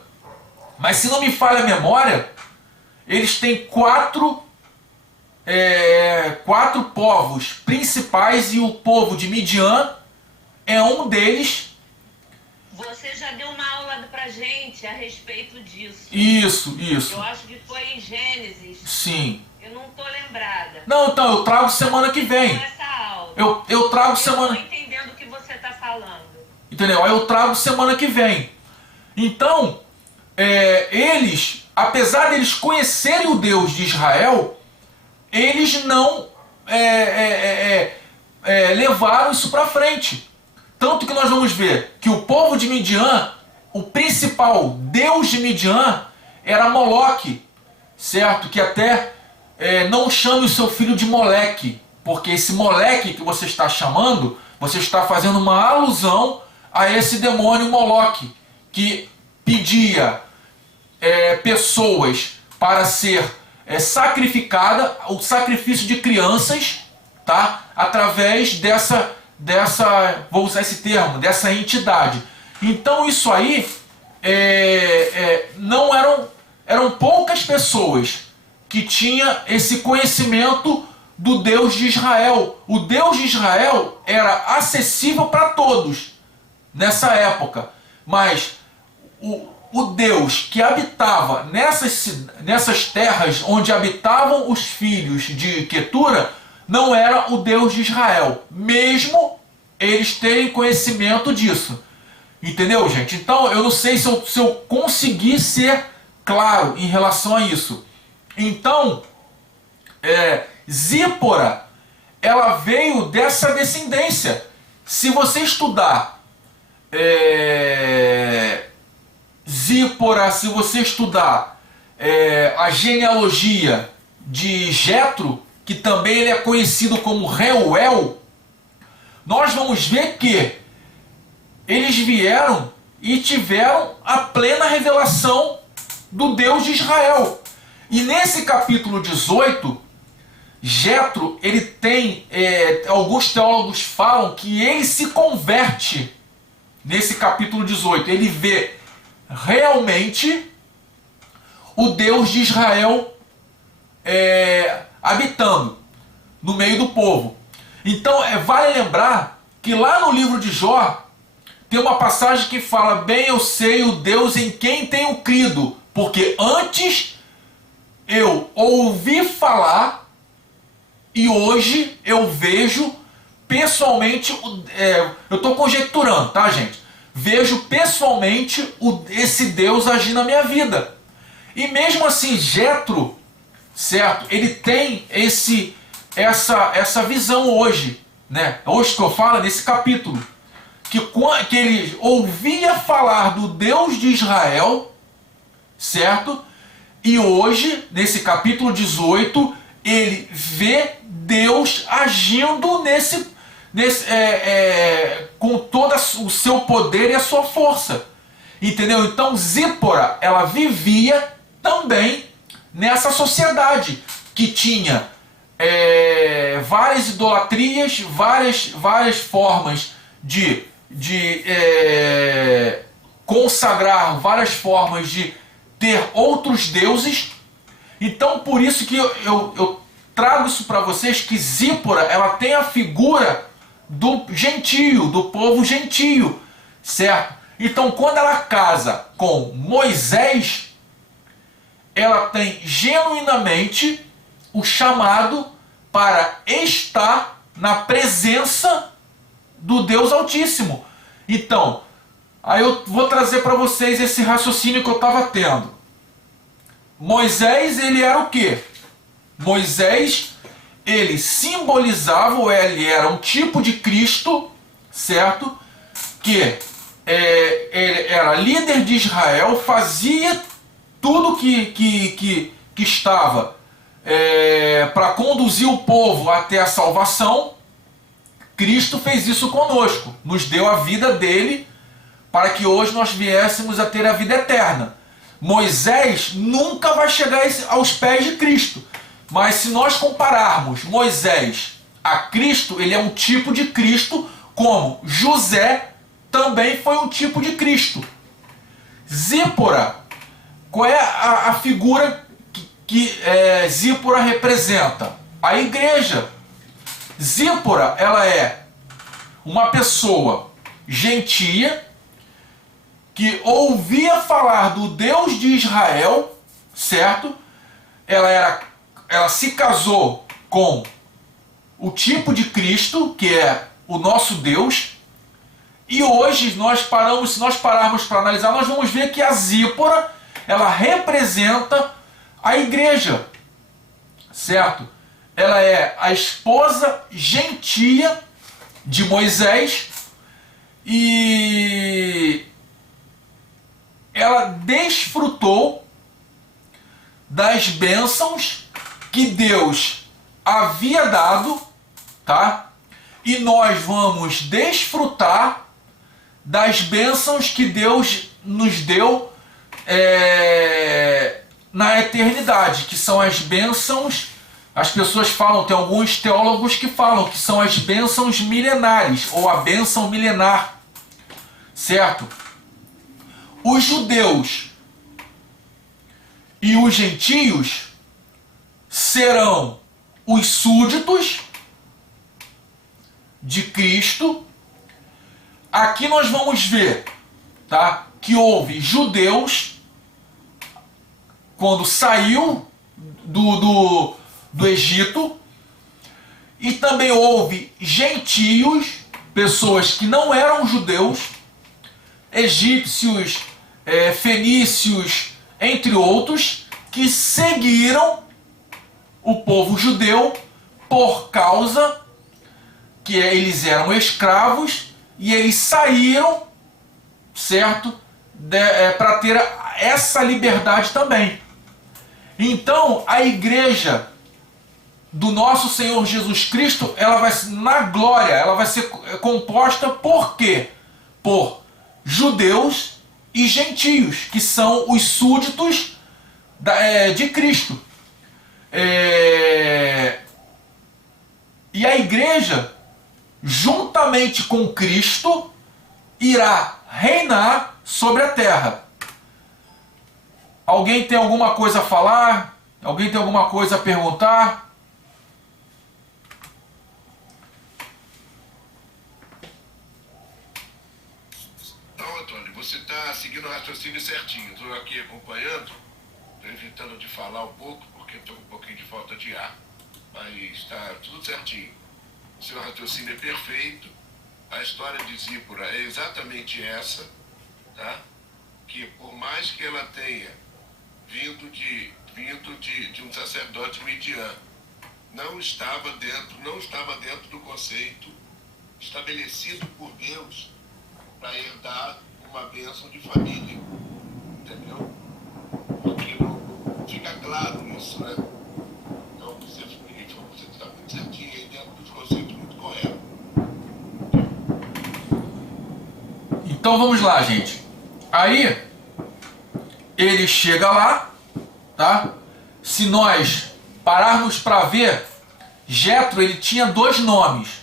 Mas se não me falha a memória, eles têm quatro povos principais e o povo de Midian é um deles. Você já deu uma aula pra gente a respeito disso. Isso. Eu acho que foi em Gênesis. Sim. Eu não tô lembrada. Não, então, eu trago semana que vem. Com essa aula. Eu trago semana... Eu tô entendendo o que você tá falando. Entendeu? Aí eu trago semana que vem. Então, eles, apesar de eles conhecerem o Deus de Israel, eles não levaram isso para frente. Tanto que nós vamos ver que o povo de Midian, o principal deus de Midian, era Moloque, certo? Que até não chame o seu filho de Moleque, porque esse Moleque que você está chamando, você está fazendo uma alusão a esse demônio Moloque, que pedia pessoas para ser sacrificada, o sacrifício de crianças, tá? Através dessa, vou usar esse termo, dessa entidade. Então isso aí não eram poucas pessoas que tinham esse conhecimento do Deus de Israel. O Deus de Israel era acessível para todos nessa época, mas o Deus que habitava nessas terras onde habitavam os filhos de Quetura não era o Deus de Israel, mesmo eles terem conhecimento disso. Entendeu, gente? Então eu não sei se eu consegui ser claro em relação a isso. Então, Zípora, ela veio dessa descendência. Se você estudar Zípora, se você estudar a genealogia de Jetro, que também ele é conhecido como Reuel, nós vamos ver que eles vieram e tiveram a plena revelação do Deus de Israel. E nesse capítulo 18, Jetro, ele tem, alguns teólogos falam que ele se converte nesse capítulo 18. Ele vê realmente o Deus de Israel habitando no meio do povo. Então, vale lembrar que lá no livro de Jó, tem uma passagem que fala: bem eu sei o Deus em quem tenho crido, porque antes eu ouvi falar e hoje eu vejo pessoalmente, eu estou conjecturando, tá, gente? Vejo pessoalmente esse Deus agir na minha vida. E mesmo assim, Jetro, certo? Ele tem essa visão hoje, né? Hoje que eu falo, nesse capítulo, que ele ouvia falar do Deus de Israel, certo? E hoje, nesse capítulo 18, ele vê Deus agindo com todo o seu poder e a sua força. Entendeu? Então Zípora, ela vivia também nessa sociedade que tinha várias idolatrias, várias formas de consagrar, várias formas de ter outros deuses. Então por isso que eu trago isso para vocês, que Zípora, ela tem a figura do gentio, do povo gentio, certo? Então quando ela casa com Moisés, ela tem genuinamente o chamado para estar na presença do Deus Altíssimo. Então, aí eu vou trazer para vocês esse raciocínio que eu estava tendo. Moisés, ele era o quê? Moisés, ele simbolizava, ou ele era um tipo de Cristo, certo? Que ele era líder de Israel, fazia tudo que estava para conduzir o povo até a salvação. Cristo fez isso conosco, nos deu a vida dele para que hoje nós viéssemos a ter a vida eterna. Moisés nunca vai chegar aos pés de Cristo, mas se nós compararmos Moisés a Cristo, ele é um tipo de Cristo, como José também foi um tipo de Cristo. Zípora, qual é a figura que Zípora representa? A igreja. Zípora, ela é uma pessoa gentia que ouvia falar do Deus de Israel, certo? Ela se casou com o tipo de Cristo, que é o nosso Deus. E hoje, se nós pararmos para analisar, nós vamos ver que a Zípora, ela representa a igreja, certo? Ela é a esposa gentia de Moisés e ela desfrutou das bênçãos que Deus havia dado, tá? E nós vamos desfrutar das bênçãos que Deus nos deu na eternidade, que são as bênçãos. As pessoas falam, tem alguns teólogos que falam que são as bênçãos milenares, ou a bênção milenar, certo? Os judeus e os gentios serão os súditos de Cristo. Aqui nós vamos ver, tá, que houve judeus quando saiu do Egito, e também houve gentios, pessoas que não eram judeus, egípcios, fenícios, entre outros, que seguiram o povo judeu por causa que eles eram escravos e eles saíram, certo, para ter essa liberdade também. Então a igreja do nosso Senhor Jesus Cristo, ela vai na glória, ela vai ser composta por quê? por judeus e gentios, que são os súditos de Cristo. E a igreja, juntamente com Cristo, irá reinar sobre a terra. Alguém tem alguma coisa a falar? Alguém tem alguma coisa a perguntar? Não, Antônio, você está seguindo o raciocínio certinho. Estou aqui acompanhando, estou evitando de falar um pouco, porque estou com um pouquinho de falta de ar. Mas está tudo certinho. O seu raciocínio é perfeito. A história de Zípora é exatamente essa, tá? Que por mais que ela tenha vindo de um sacerdote midian, não estava dentro do conceito estabelecido por Deus para herdar uma bênção de família, entendeu? Porque não fica claro isso, né? Então você está muito certinho aí dentro dos conceitos muito corretos. Então vamos lá, gente. Aí ele chega lá, tá? Se nós pararmos para ver, Jetro, ele tinha dois nomes.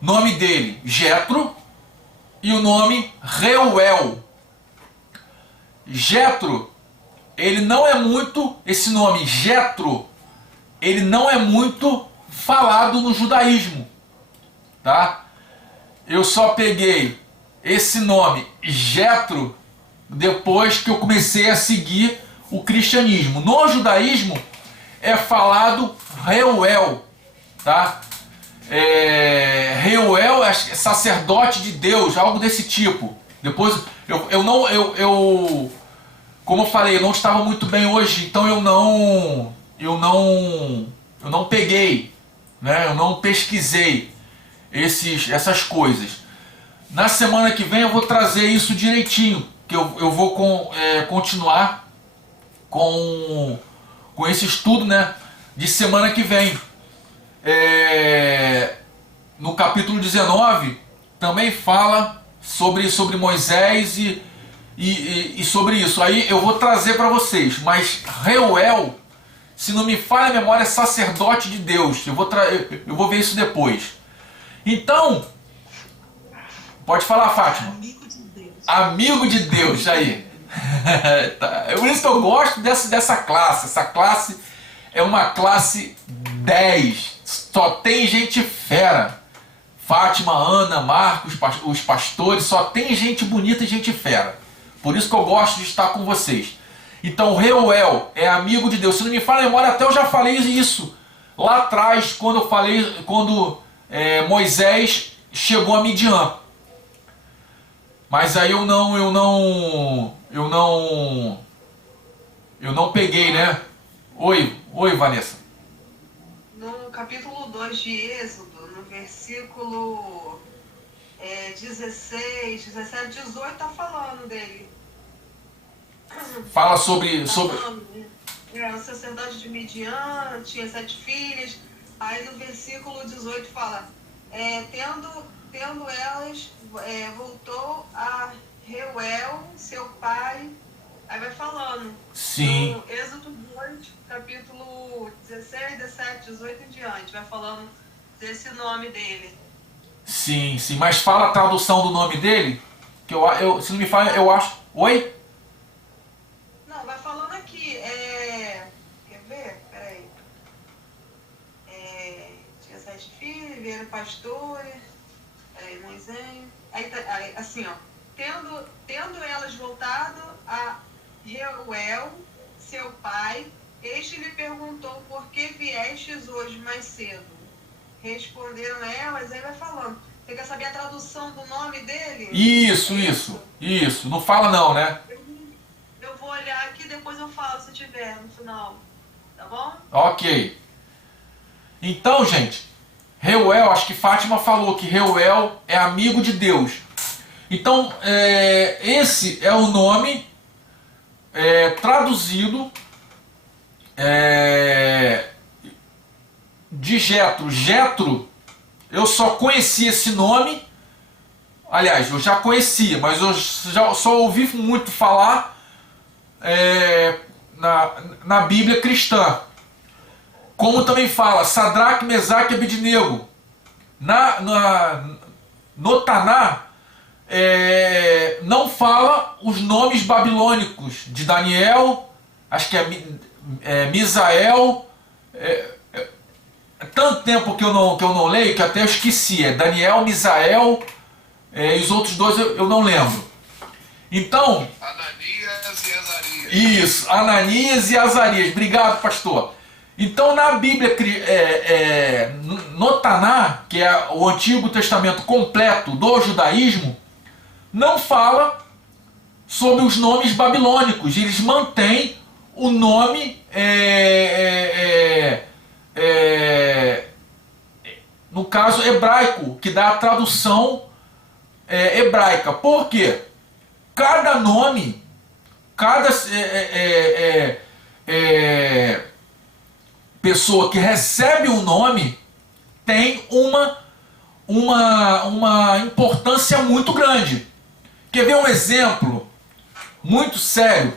O nome dele, Jetro, e o nome Reuel. Jetro, ele não é muito, esse nome Jetro, ele não é muito falado no judaísmo, tá? Eu só peguei esse nome Jetro depois que eu comecei a seguir o cristianismo. No judaísmo é falado Reuel, tá? Reuel é sacerdote de Deus, algo desse tipo. Depois como eu falei, eu não estava muito bem hoje, então eu não peguei, né? Eu não pesquisei essas coisas. Na semana que vem eu vou trazer isso direitinho, que eu vou continuar com esse estudo, né, de semana que vem. No capítulo 19 também fala sobre Moisés e sobre isso. Aí eu vou trazer para vocês. Mas Reuel, se não me falha a memória, é sacerdote de Deus. Eu vou ver isso depois. Então, pode falar, Fátima. Amigo de Deus. Amigo de Deus, aí. É por isso que eu gosto dessa classe. Essa classe é uma classe 10. Só tem gente fera. Fátima, Ana, Marcos, os pastores, só tem gente bonita e gente fera. Por isso que eu gosto de estar com vocês. Então, Reuel é amigo de Deus. Se não me falha a memória, até eu já falei isso lá atrás, quando Moisés chegou a Midian. Mas aí eu não peguei, né? Oi, Vanessa. No capítulo 2 de Êxodo, no versículo 16, 17, 18, tá falando dele. Fala sobre... O sacerdote de Midian tinha 7 filhas. Aí no versículo 18 fala, tendo elas, voltou a Reuel, seu pai. Aí vai falando. Sim. No Êxodo 2, capítulo 16, 17, 18 em diante. Vai falando desse nome dele. Sim. Mas fala a tradução do nome dele? Que se não me falha, eu acho... Oi? Não, vai falando aqui. Quer ver? Peraí. Tinha 7 filhos, vieram pastores. Peraí, Moisés. Aí, assim, ó. Tendo elas voltado a Reuel, seu pai, este lhe perguntou: por que viestes hoje mais cedo? Responderam elas, aí vai falando. Você quer saber a tradução do nome dele? Isso. Não fala não, né? Eu vou olhar aqui e depois eu falo se tiver no final. Tá bom? Ok. Então, gente, Reuel, acho que Fátima falou que Reuel é amigo de Deus. Então, esse é o nome traduzido de Jetro. Jetro, eu só conheci esse nome Aliás, eu já conhecia, mas eu já só ouvi muito falar na Bíblia cristã. Como também fala Sadraque, Mesaque e Abednego. No Taná, não fala os nomes babilônicos de Daniel, acho que é Misael. Tanto tempo que eu não leio que até eu esqueci. É Daniel, Misael, e os outros dois eu não lembro. Então, Ananias e Azarias. isso, Ananias e Azarias. Obrigado, pastor. Então, na Bíblia, no Taná, que é o Antigo Testamento completo do judaísmo, não fala sobre os nomes babilônicos. Eles mantêm o nome, no caso, hebraico, que dá a tradução hebraica. Por quê? Cada nome, cada pessoa que recebe um nome tem uma importância muito grande. Quer ver um exemplo muito sério?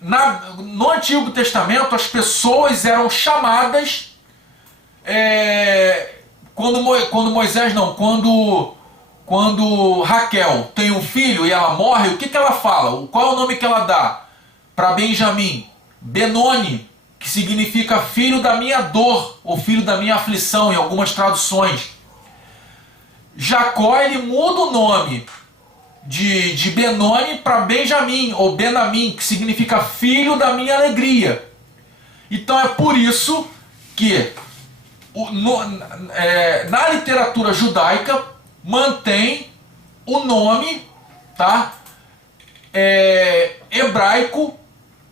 No Antigo Testamento, as pessoas eram chamadas quando Raquel tem um filho e ela morre, o que ela fala? Qual é o nome que ela dá para Benjamim? Benoni, que significa filho da minha dor, ou filho da minha aflição, em algumas traduções. Jacó, ele muda o nome de Benoni para Benjamim, ou Benamim, que significa filho da minha alegria. Então é por isso que na literatura judaica mantém o nome, tá, hebraico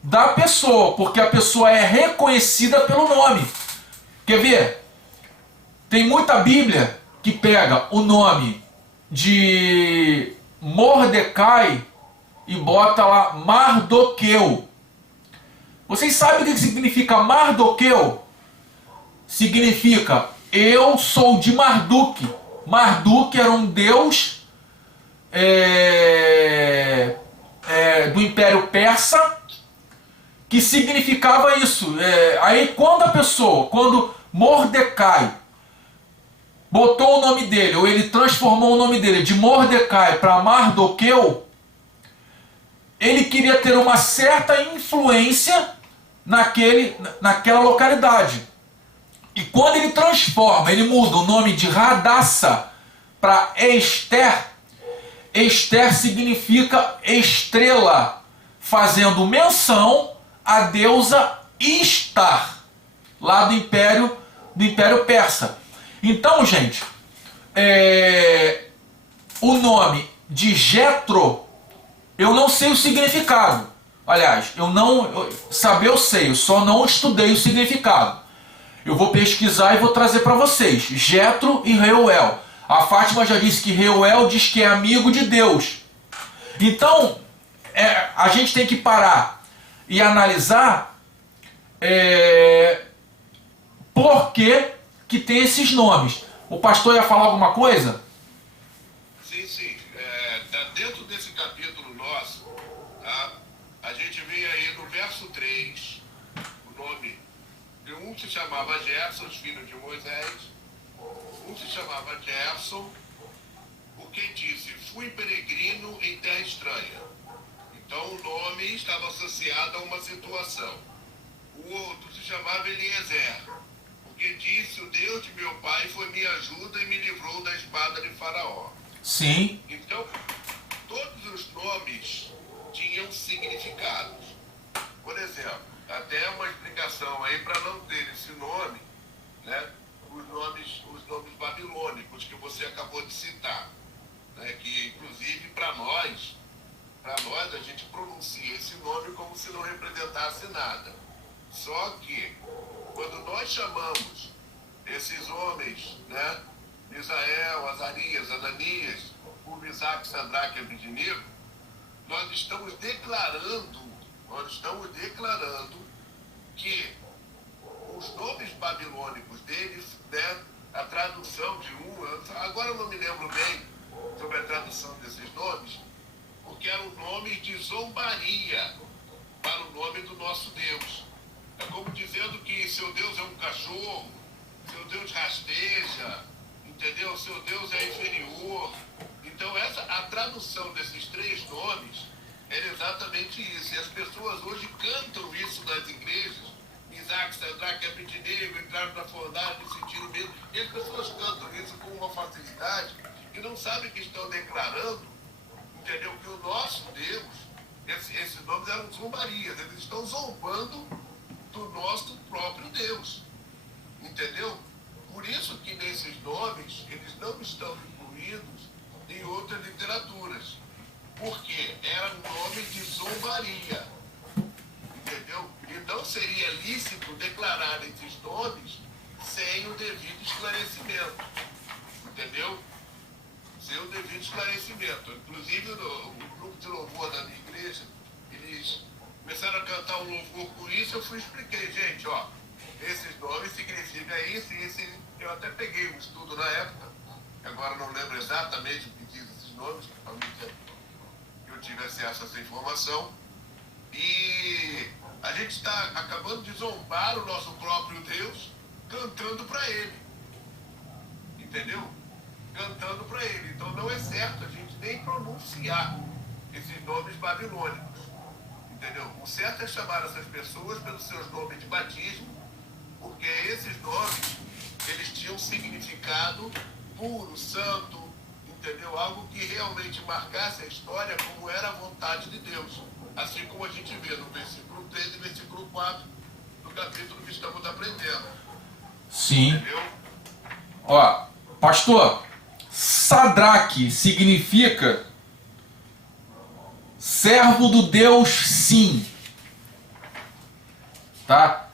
da pessoa, porque a pessoa é reconhecida pelo nome. Quer ver? Tem muita Bíblia que pega o nome de Mordecai e bota lá Mardoqueu. Vocês sabem o que significa Mardoqueu? Significa eu sou de Marduk. Marduk era um deus do Império Persa, que significava isso. Aí quando Mordecai botou o nome dele, ou ele transformou o nome dele de Mordecai para Mardoqueu, ele queria ter uma certa influência naquela localidade. E quando ele transforma, ele muda o nome de Radassa para Esther, Esther significa estrela, fazendo menção à deusa Istar, lá do Império Persa. Então, gente, o nome de Jetro, eu não sei o significado. Aliás, eu sei, eu só não estudei o significado. Eu vou pesquisar e vou trazer para vocês. Jetro e Reuel. A Fátima já disse que Reuel diz que é amigo de Deus. Então, a gente tem que parar e analisar por que tem esses nomes. O pastor ia falar alguma coisa? Sim, sim. Dentro desse capítulo nosso, tá? A gente vê aí no verso 3 o nome de um se chamava Gerson, filho de Moisés. Um se chamava Gerson, porque disse, fui peregrino em terra estranha. Então o nome estava associado a uma situação. O outro se chamava Eliezer, porque disse, o Deus de meu pai foi minha ajuda e me livrou da espada de Faraó. Sim. Então, todos os nomes tinham significados. Por exemplo, até uma explicação aí para não ter esse nome, né? Os nomes babilônicos que você acabou de citar, né? Que inclusive para nós a gente pronuncia esse nome como se não representasse nada. Só que quando nós chamamos esses homens, né? Misael, Azarias, Ananias, por Misaque, Sadraque e Abednego, nós estamos declarando que os nomes babilônicos deles, né, a tradução de agora eu não me lembro bem sobre a tradução desses nomes, porque eram nomes de zombaria para o nome do nosso Deus. É como dizendo que seu Deus é um cachorro, seu Deus rasteja, entendeu? Seu Deus é inferior. Então a tradução desses 3 nomes era exatamente isso. E as pessoas hoje cantam isso nas igrejas. Isaac, Sadraque, Abednego entraram na fornalha no sentido mesmo. E as pessoas cantam isso com uma facilidade e não sabem que estão declarando, entendeu? Que o nosso Deus, esses nomes eram zombarias. Eles estão zombando do nosso próprio Deus. Entendeu? Por isso que nesses nomes eles não estão incluídos em outras literaturas. Porque era um nome de zombaria. Entendeu? E não seria lícito declarar esses nomes sem o devido esclarecimento. Entendeu? Sem o devido esclarecimento. Inclusive, o grupo de louvor da minha igreja, eles começaram a cantar um louvor com isso, eu expliquei, gente, ó, esses nomes significam isso e isso. Eu até peguei um estudo na época, agora não lembro exatamente o que diz esses nomes, para mim eu tive acesso a essa informação. E a gente está acabando de zombar o nosso próprio Deus cantando para Ele. Entendeu? Cantando para Ele. Então não é certo a gente nem pronunciar esses nomes babilônicos. Entendeu? O certo é chamar essas pessoas pelos seus nomes de batismo, porque esses nomes, eles tinham significado puro, santo, entendeu? Algo que realmente marcasse a história como era a vontade de Deus. Assim como a gente vê no versículo 3 e versículo 4 do capítulo que estamos aprendendo. Sim. Entendeu? Ó, pastor, Sadraque significa servo do Deus Sim. Tá?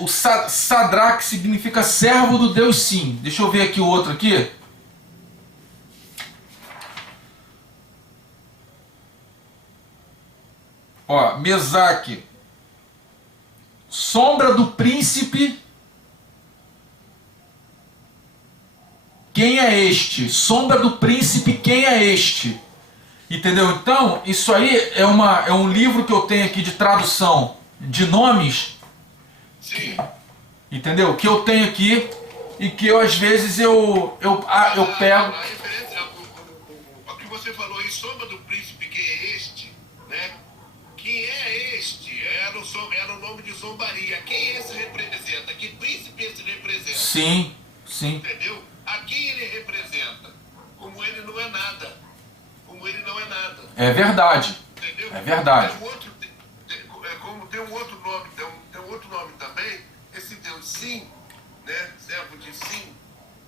O Sadraque significa servo do Deus Sim. Deixa eu ver aqui o outro aqui. Ó, Mesaque, sombra do príncipe. Quem é este? Sombra do príncipe, quem é este? Entendeu? Então, isso aí é um livro que eu tenho aqui de tradução de nomes. Sim. Entendeu? Que eu tenho aqui e que eu, às vezes, eu pego. A referência, o que você falou aí, sombra do príncipe, quem é este, né? Quem é este? Era o nome de zombaria. Quem esse representa? Que príncipe esse representa? Sim, sim. Entendeu? A quem ele representa? Como ele não é nada. Como ele não é nada. É verdade. Entendeu? É verdade. Como tem um outro nome, tem um outro nome também, esse Deus Sim, né? Servo de Sim,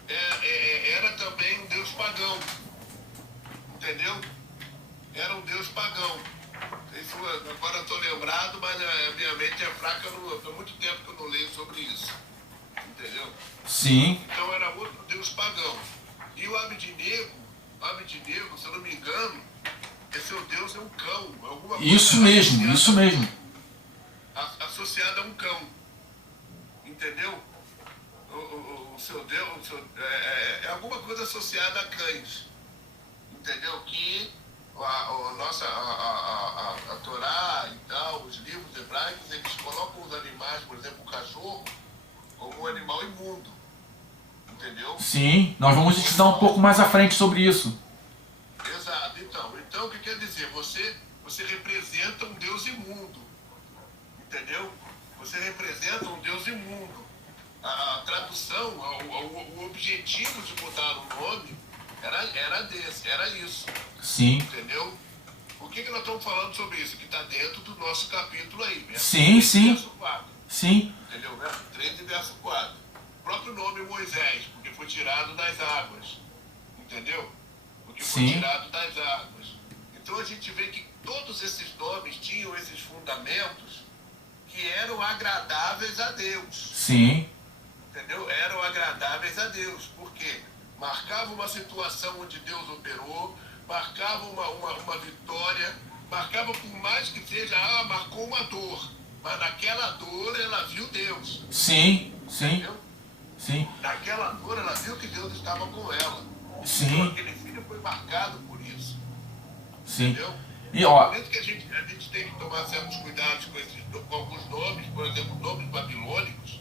era também um Deus pagão. Entendeu? Era um Deus pagão. Isso, agora eu estou lembrado, mas a minha mente é fraca, há muito tempo que eu não leio sobre isso. Entendeu? Sim. Então era outro Deus pagão. E o Abednego, se eu não me engano, seu Deus é um cão. Alguma coisa Isso mesmo, isso mesmo. Associado a um cão. Entendeu? O seu Deus é alguma coisa associada a cães. Entendeu? Que a Torá e tal, os livros hebraicos, eles colocam os animais, por exemplo, o cachorro, como um animal imundo. Entendeu? Sim, nós vamos estudar um pouco mais à frente sobre isso. Exato. Então o que quer dizer? Você representa um Deus imundo. Entendeu? Você representa um Deus imundo. A tradução, o objetivo de mudar o nome era isso. Sim. Entendeu? Por que nós estamos falando sobre isso? Que está dentro do nosso capítulo aí. Verso Sim, 3, sim. Verso 4. Sim. Entendeu? Verso 3 e verso 4. O próprio nome Moisés, porque foi tirado das águas. Entendeu? Porque foi Sim. tirado das águas. Então a gente vê que todos esses nomes tinham esses fundamentos que eram agradáveis a Deus. Sim. Entendeu? Eram agradáveis a Deus. Por quê? Marcava uma situação onde Deus operou, marcava uma vitória, marcava por mais que seja, marcou uma dor. Mas naquela dor ela viu Deus. Sim, sim, Entendeu? sim. Naquela dor ela viu que Deus estava com ela. Sim. Então aquele filho foi marcado por isso. Sim. Entendeu? E ó, Por isso que a gente tem que tomar certos cuidados com alguns nomes, por exemplo, nomes babilônicos.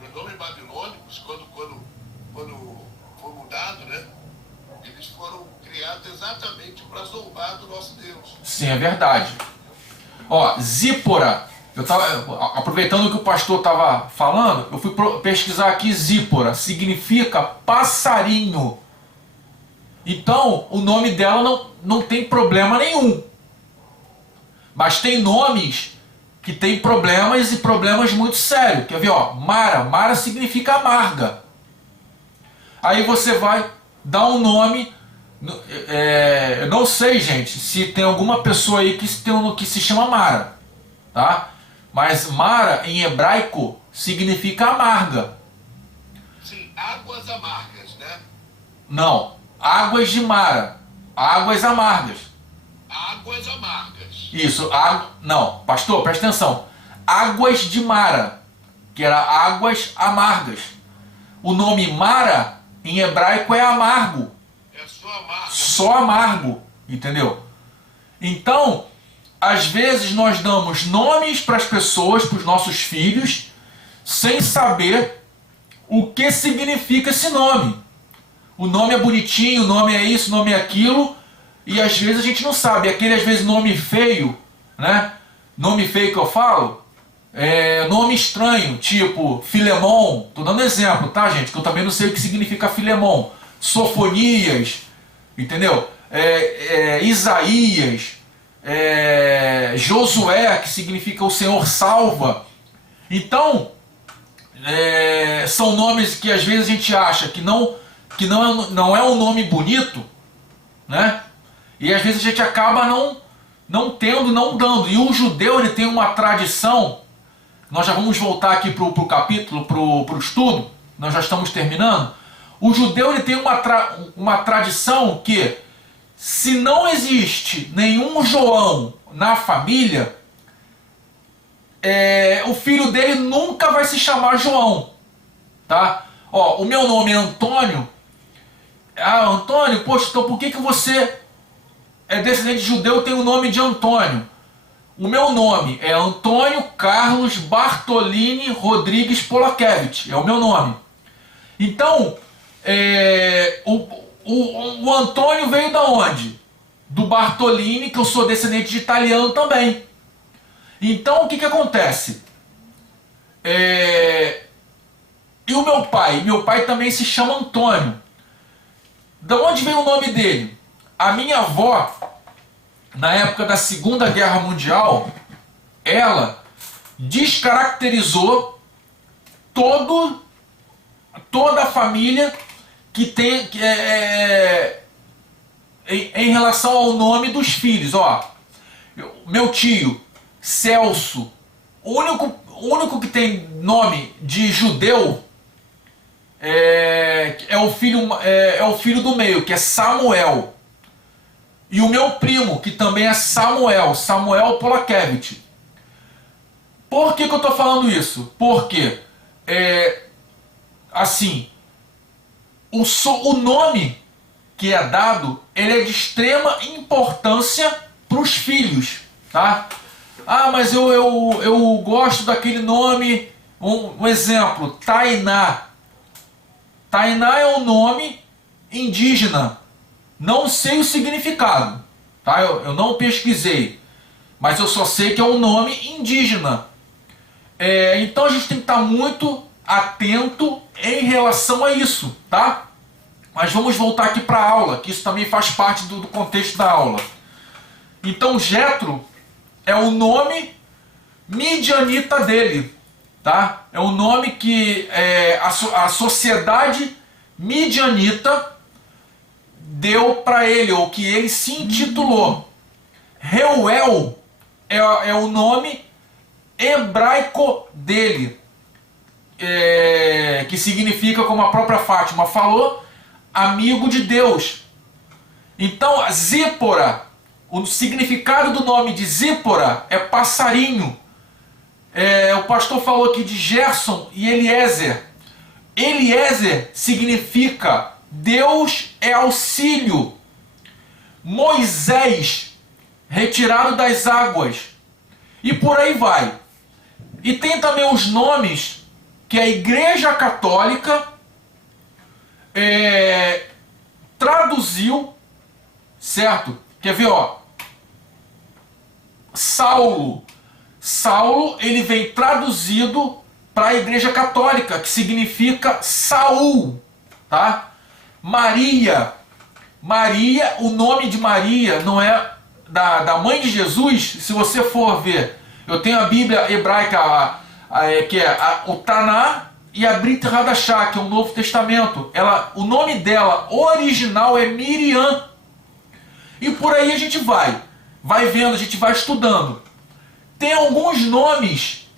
Os nomes babilônicos, quando foi mudado, né? Eles foram criados exatamente para zombar do nosso Deus. sim, é verdade. Ó, Zípora. Eu tava aproveitando o que o pastor estava falando, eu fui pesquisar aqui. Zípora significa passarinho. Então, o nome dela não tem problema nenhum. Mas tem nomes que tem problemas e problemas muito sérios. Quer ver, ó? Mara. Mara significa amarga. Aí você vai dar um nome. Eu não sei, gente, se tem alguma pessoa aí que se chama Mara, tá? Mas Mara em hebraico significa amarga. Sim, águas amargas, né? Não, águas de Mara, águas amargas. Águas amargas. Isso, não, pastor, presta atenção. Águas de Mara, que era águas amargas. O nome Mara em hebraico é amargo. É só amargo. Só amargo, entendeu? Então, às vezes nós damos nomes para as pessoas, para os nossos filhos, sem saber o que significa esse nome. O nome é bonitinho, o nome é isso, o nome é aquilo, e às vezes a gente não sabe. Aquele, às vezes, nome feio, né? Nome feio que eu falo, nome estranho, tipo Filemon. Tô dando exemplo, tá, gente? Que eu também não sei o que significa Filemon. Sofonias, entendeu? Isaías, Josué, que significa o Senhor salva. Então, são nomes que às vezes a gente acha que não é um nome bonito, né? E às vezes a gente acaba não tendo, não dando. E o judeu, ele tem uma tradição. Nós já vamos voltar aqui para o capítulo, para o estudo. Nós já estamos terminando. O judeu, ele tem uma tradição que, se não existe nenhum João na família, o filho dele nunca vai se chamar João, tá? Ó, o meu nome é Antônio. Ah, Antônio, poxa, então por que você é descendente de judeu e tem o nome de Antônio? O meu nome é Antônio Carlos Bartolini Rodrigues Polakevich, é o meu nome. Então, o Antônio veio da onde? Do Bartolini, que eu sou descendente de italiano também. Então, o que acontece? E o meu pai também se chama Antônio. Da onde vem o nome dele? A minha avó, na época da Segunda Guerra Mundial, ela descaracterizou toda a família que tem em relação ao nome dos filhos. Ó, meu tio Celso, o único que tem nome de judeu é o filho do meio, que é Samuel. E o meu primo, que também é Samuel Polakevich. Por que eu estou falando isso? Porque, assim, o nome que é dado, ele é de extrema importância para os filhos, tá? Ah, mas eu gosto daquele nome, um exemplo, Tainá. Tainá é um nome indígena. Não sei o significado, tá? Eu não pesquisei, mas eu só sei que é um nome indígena. Então a gente tem que estar muito atento em relação a isso, tá? Mas vamos voltar aqui para a aula, que isso também faz parte do contexto da aula. Então Jetro é o nome midianita dele, tá? É o nome que a sociedade midianita deu para ele, ou que ele se intitulou. Reuel é o nome hebraico dele, que significa, como a própria Fátima falou, amigo de Deus. Então, Zípora, o significado do nome de Zípora é passarinho. O pastor falou aqui de Gerson e Eliezer. Eliezer significa Deus é auxílio. Moisés, retirado das águas. E por aí vai. E tem também os nomes que a Igreja Católica traduziu, certo? Quer ver, ó? Saulo. Saulo, ele vem traduzido para a Igreja Católica, que significa Saul, tá? Maria. Maria, o nome de Maria não é da mãe de Jesus. Se você for ver, eu tenho a Bíblia hebraica, que é o Taná, e a Brit Hadashah, que é o Novo Testamento. O nome dela original é Miriam. E por aí a gente vai vendo, a gente vai estudando. Tem alguns nomes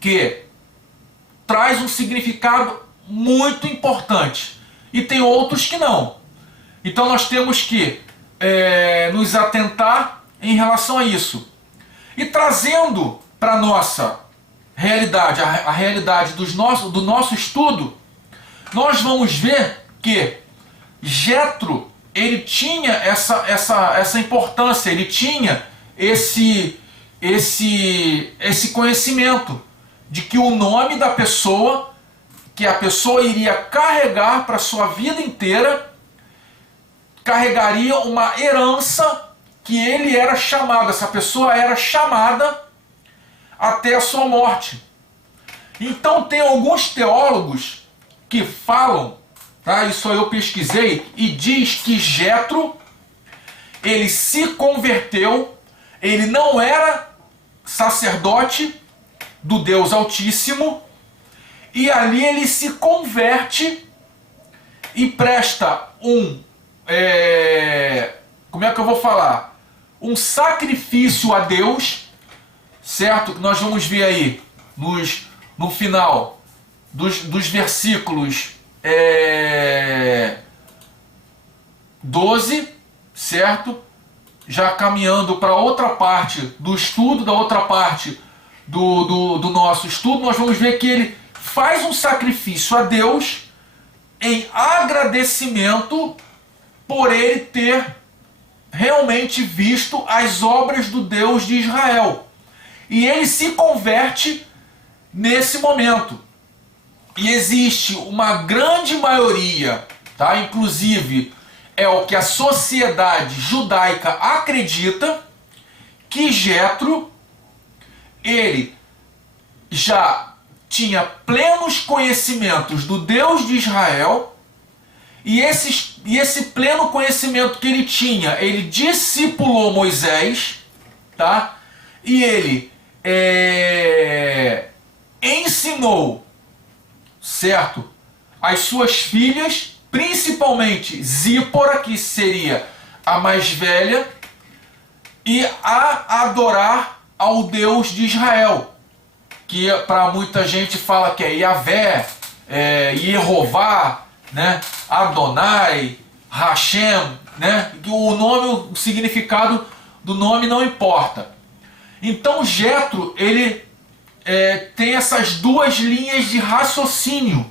que traz um significado muito importante e tem outros que não. Então nós temos que nos atentar em relação a isso. E trazendo para a nossa realidade, a realidade do nosso estudo, nós vamos ver que Jetro, ele tinha essa importância, ele tinha esse conhecimento de que o nome da pessoa, que a pessoa iria carregar para a sua vida inteira, carregaria uma herança que ele era chamado, essa pessoa era chamada até a sua morte. Então tem alguns teólogos que falam, tá? Isso eu pesquisei, e diz que Jetro, ele se converteu, ele não era sacerdote do Deus Altíssimo, e ali ele se converte e presta como é que eu vou falar? Um sacrifício a Deus, certo? Que nós vamos ver aí no final dos versículos 12, certo? Já caminhando para outra parte do estudo, da outra parte do nosso estudo, nós vamos ver que ele faz um sacrifício a Deus em agradecimento por ele ter realmente visto as obras do Deus de Israel. E ele se converte nesse momento. E existe uma grande maioria, tá? Inclusive é o que a sociedade judaica acredita, que Jetro, ele já tinha plenos conhecimentos do Deus de Israel, e esse pleno conhecimento que ele tinha, ele discipulou Moisés, tá? E ele ensinou, certo, as suas filhas, principalmente Zípora, que seria a mais velha, e a adorar ao Deus de Israel, que para muita gente fala que é Yahvé, Yehová, né? Adonai, Hashem, né? O significado do nome não importa. Então Jetro, ele tem essas duas linhas de raciocínio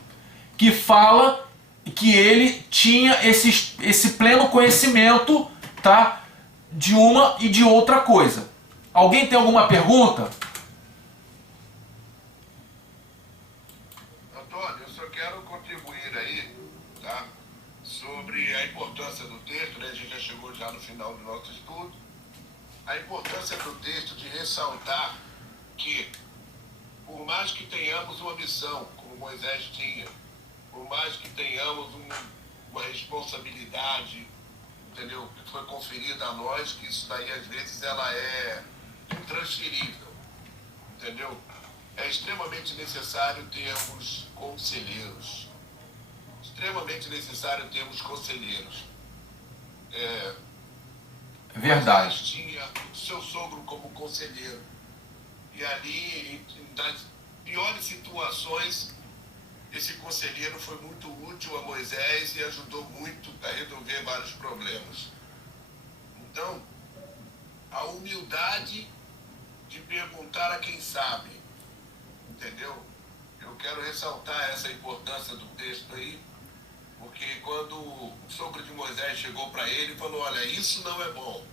que fala que ele tinha esse pleno conhecimento, tá? De uma e de outra coisa. Alguém tem alguma pergunta? Antônio, eu só quero contribuir aí, tá? Sobre a importância do texto, né? A gente já chegou já no final do nosso estudo. A importância do texto de ressaltar que, por mais que tenhamos uma missão, como Moisés tinha, por mais que tenhamos uma responsabilidade, entendeu? Que foi conferida a nós, que isso daí às vezes ela é intransferível, entendeu? É extremamente necessário termos conselheiros. Extremamente necessário termos conselheiros. Verdade. Moisés tinha o seu sogro como conselheiro. E ali, nas piores situações, esse conselheiro foi muito útil a Moisés e ajudou muito a resolver vários problemas. Então, a humildade de perguntar a quem sabe, entendeu? Eu quero ressaltar essa importância do texto aí, Porque quando o sogro de Moisés chegou para ele e falou, olha, isso não é bom.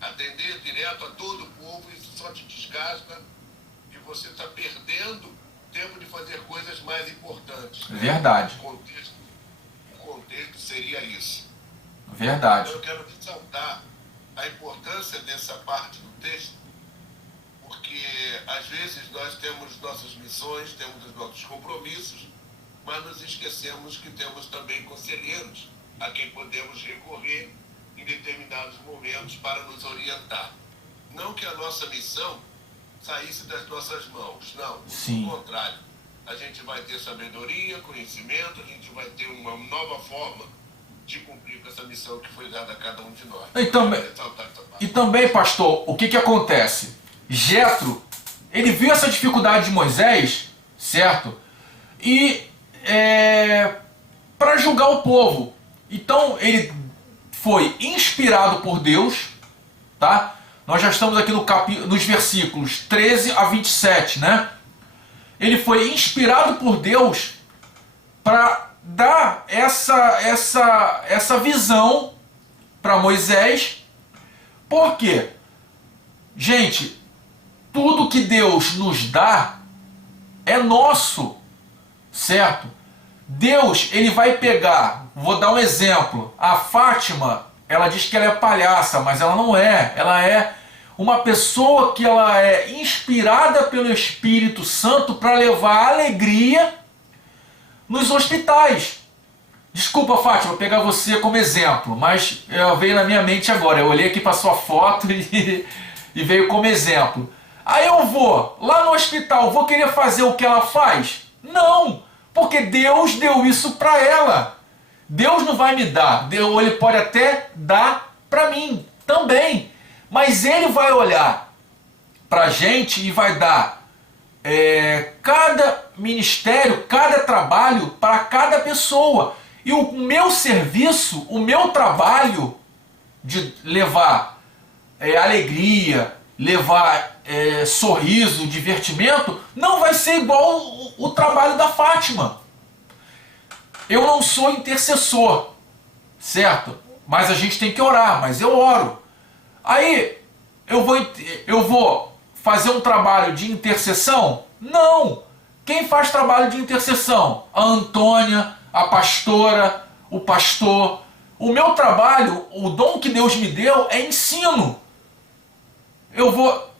Atender direto a todo o povo, isso só te desgasta e você está perdendo tempo de fazer coisas mais importantes. Né? Verdade. O contexto seria isso. Verdade. Então eu quero ressaltar a importância dessa parte do texto, porque às vezes nós temos nossas missões, temos os nossos compromissos, mas nos esquecemos que temos também conselheiros a quem podemos recorrer em determinados momentos para nos orientar. Não que a nossa missão saísse das nossas mãos, não. Sim. Pelo contrário, a gente vai ter sabedoria, conhecimento, a gente vai ter uma nova forma de cumprir com essa missão que foi dada a cada um de nós. E também, pastor, o que acontece? Jetro, ele viu essa dificuldade de Moisés, certo? E para julgar o povo. Então ele foi inspirado por Deus, tá? Nós já estamos aqui nos versículos 13 a 27, né? Ele foi inspirado por Deus para dar essa visão para Moisés. Por quê? Gente, tudo que Deus nos dá é nosso, certo? Deus, ele vai pegar, vou dar um exemplo, a Fátima, ela diz que ela é palhaça, mas ela não é, ela é uma pessoa que ela é inspirada pelo Espírito Santo para levar alegria nos hospitais. Desculpa, Fátima, vou pegar você como exemplo, mas veio na minha mente agora, eu olhei aqui para sua foto e veio como exemplo. Aí eu vou lá no hospital, vou querer fazer o que ela faz? Não! Porque Deus deu isso para ela. Deus não vai me dar. Deus, ele pode até dar para mim também. Mas ele vai olhar para a gente e vai dar cada ministério, cada trabalho para cada pessoa. E o meu serviço, o meu trabalho de levar alegria, levar sorriso, divertimento, não vai ser igual o trabalho da Fátima. Eu não sou intercessor, certo? Mas a gente tem que orar, mas eu oro. Aí eu vou fazer um trabalho de intercessão? Não! Quem faz trabalho de intercessão? A Antônia, a pastora, o pastor. O meu trabalho, o dom que Deus me deu é ensino. Eu vou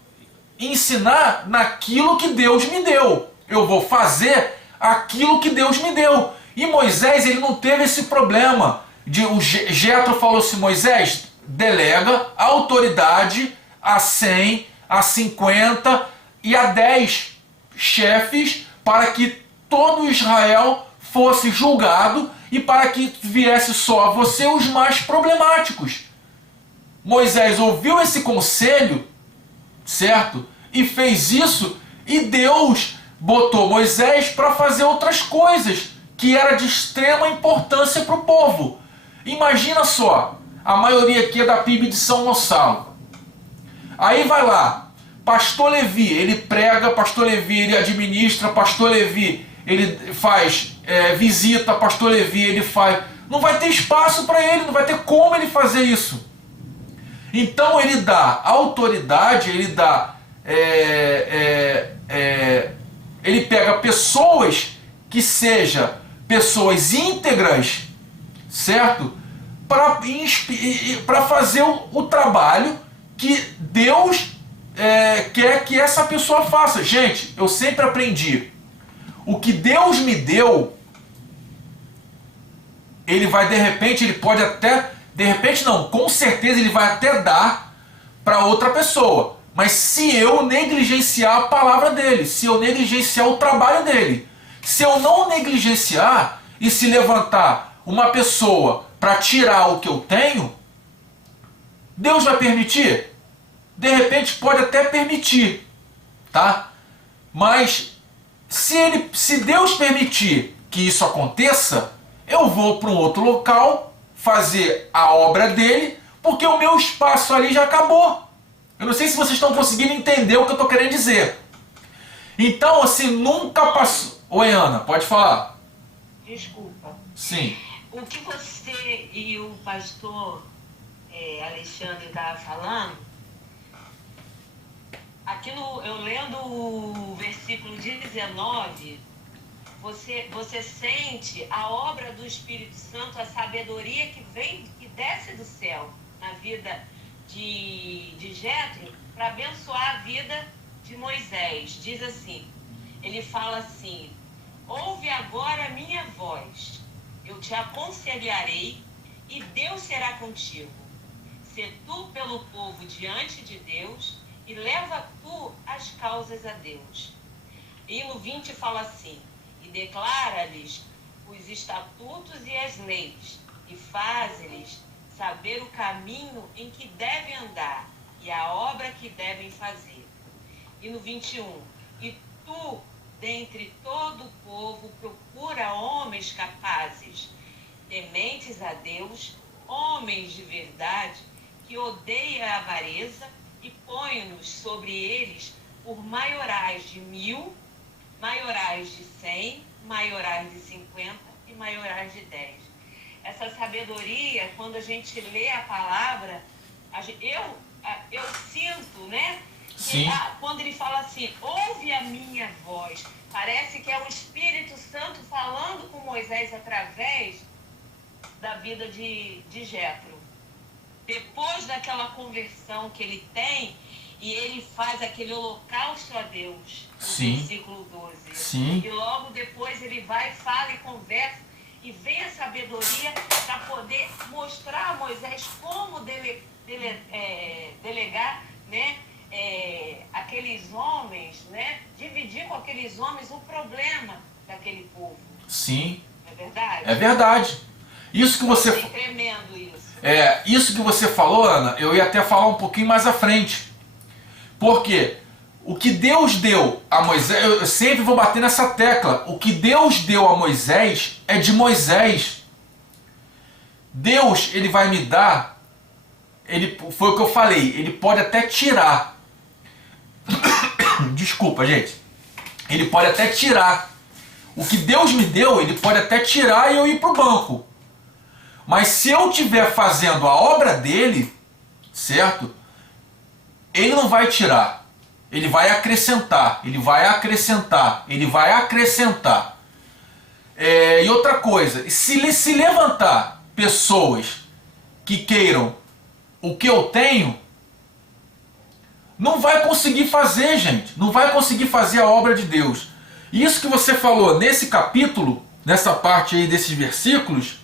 ensinar naquilo que Deus me deu. Eu vou fazer aquilo que Deus me deu. E Moisés, ele não teve esse problema. O Jetro falou assim, Moisés, delega a autoridade a 100, a 50 e a 10 chefes para que todo Israel fosse julgado e para que viesse só a você os mais problemáticos. Moisés ouviu esse conselho, certo? E fez isso, e Deus botou Moisés para fazer outras coisas que era de extrema importância para o povo. Imagina só, a maioria aqui é da PIB de São Gonçalo. Aí vai lá, pastor Levi, ele prega, pastor Levi, ele administra, pastor Levi, ele faz visita, pastor Levi, ele faz... Não vai ter espaço para ele, não vai ter como ele fazer isso. Então ele dá autoridade, ele dá... ele pega pessoas que sejam pessoas íntegras, certo? Para fazer o trabalho que Deus quer que essa pessoa faça. Gente, eu sempre aprendi, o que Deus me deu, ele vai de repente, ele pode até, de repente não, com certeza ele vai até dar para outra pessoa. Mas se eu negligenciar a palavra dele, se eu negligenciar o trabalho dele, se eu não negligenciar e se levantar uma pessoa para tirar o que eu tenho, Deus vai permitir? De repente pode até permitir, tá? Mas se Deus permitir que isso aconteça, eu vou para um outro local fazer a obra dele, porque o meu espaço ali já acabou. Eu não sei se vocês estão conseguindo entender o que eu estou querendo dizer. Então, assim, nunca passou... Oi, Ana, pode falar. Desculpa. Sim. o que você e o pastor Alexandre estavam falando, aqui eu lendo o versículo 19, você sente a obra do Espírito Santo, a sabedoria que desce do céu na vida de Jétro para abençoar a vida de Moisés. Diz assim, ele fala assim: ouve agora a minha voz, eu te aconselharei e Deus será contigo. Sê tu pelo povo diante de Deus e leva tu as causas a Deus. E no 20 fala assim: e declara-lhes os estatutos e as leis, e faze-lhes saber o caminho em que devem andar e a obra que devem fazer. E no 21, e tu, dentre todo o povo, procura homens capazes, tementes a Deus, homens de verdade, que odeiam a avareza, e põe-nos sobre eles por maiorais de 1000, maiorais de 100, maiorais de 50 e maiorais de 10. Essa sabedoria, quando a gente lê a palavra, eu sinto, né? Sim. Quando ele fala assim, ouve a minha voz, parece que é o Espírito Santo falando com Moisés através da vida de Jétro. Depois daquela conversão que ele tem, e ele faz aquele holocausto a Deus, no Sim. versículo 12. Sim. E logo depois ele vai, fala e conversa, e vem a sabedoria para poder mostrar a Moisés como delegar, né, aqueles homens, né, dividir com aqueles homens o problema daquele povo. Sim. Não é verdade? É verdade. Isso que você... É tremendo isso. Isso que você falou, Ana, eu ia até falar um pouquinho mais à frente. Porque o que Deus deu a Moisés, eu sempre vou bater nessa tecla, o que Deus deu a Moisés é de Moisés. Deus, ele vai me dar, foi o que eu falei, ele pode até tirar. Desculpa, gente. Ele pode até tirar. O que Deus me deu, ele pode até tirar e eu ir para o banco. Mas se eu estiver fazendo a obra dele, certo? Ele não vai tirar. Ele vai acrescentar. Ele vai acrescentar. Ele vai acrescentar. E outra coisa, se levantar pessoas que queiram o que eu tenho, não vai conseguir fazer, gente. Não vai conseguir fazer a obra de Deus. Isso que você falou nesse capítulo, nessa parte aí desses versículos,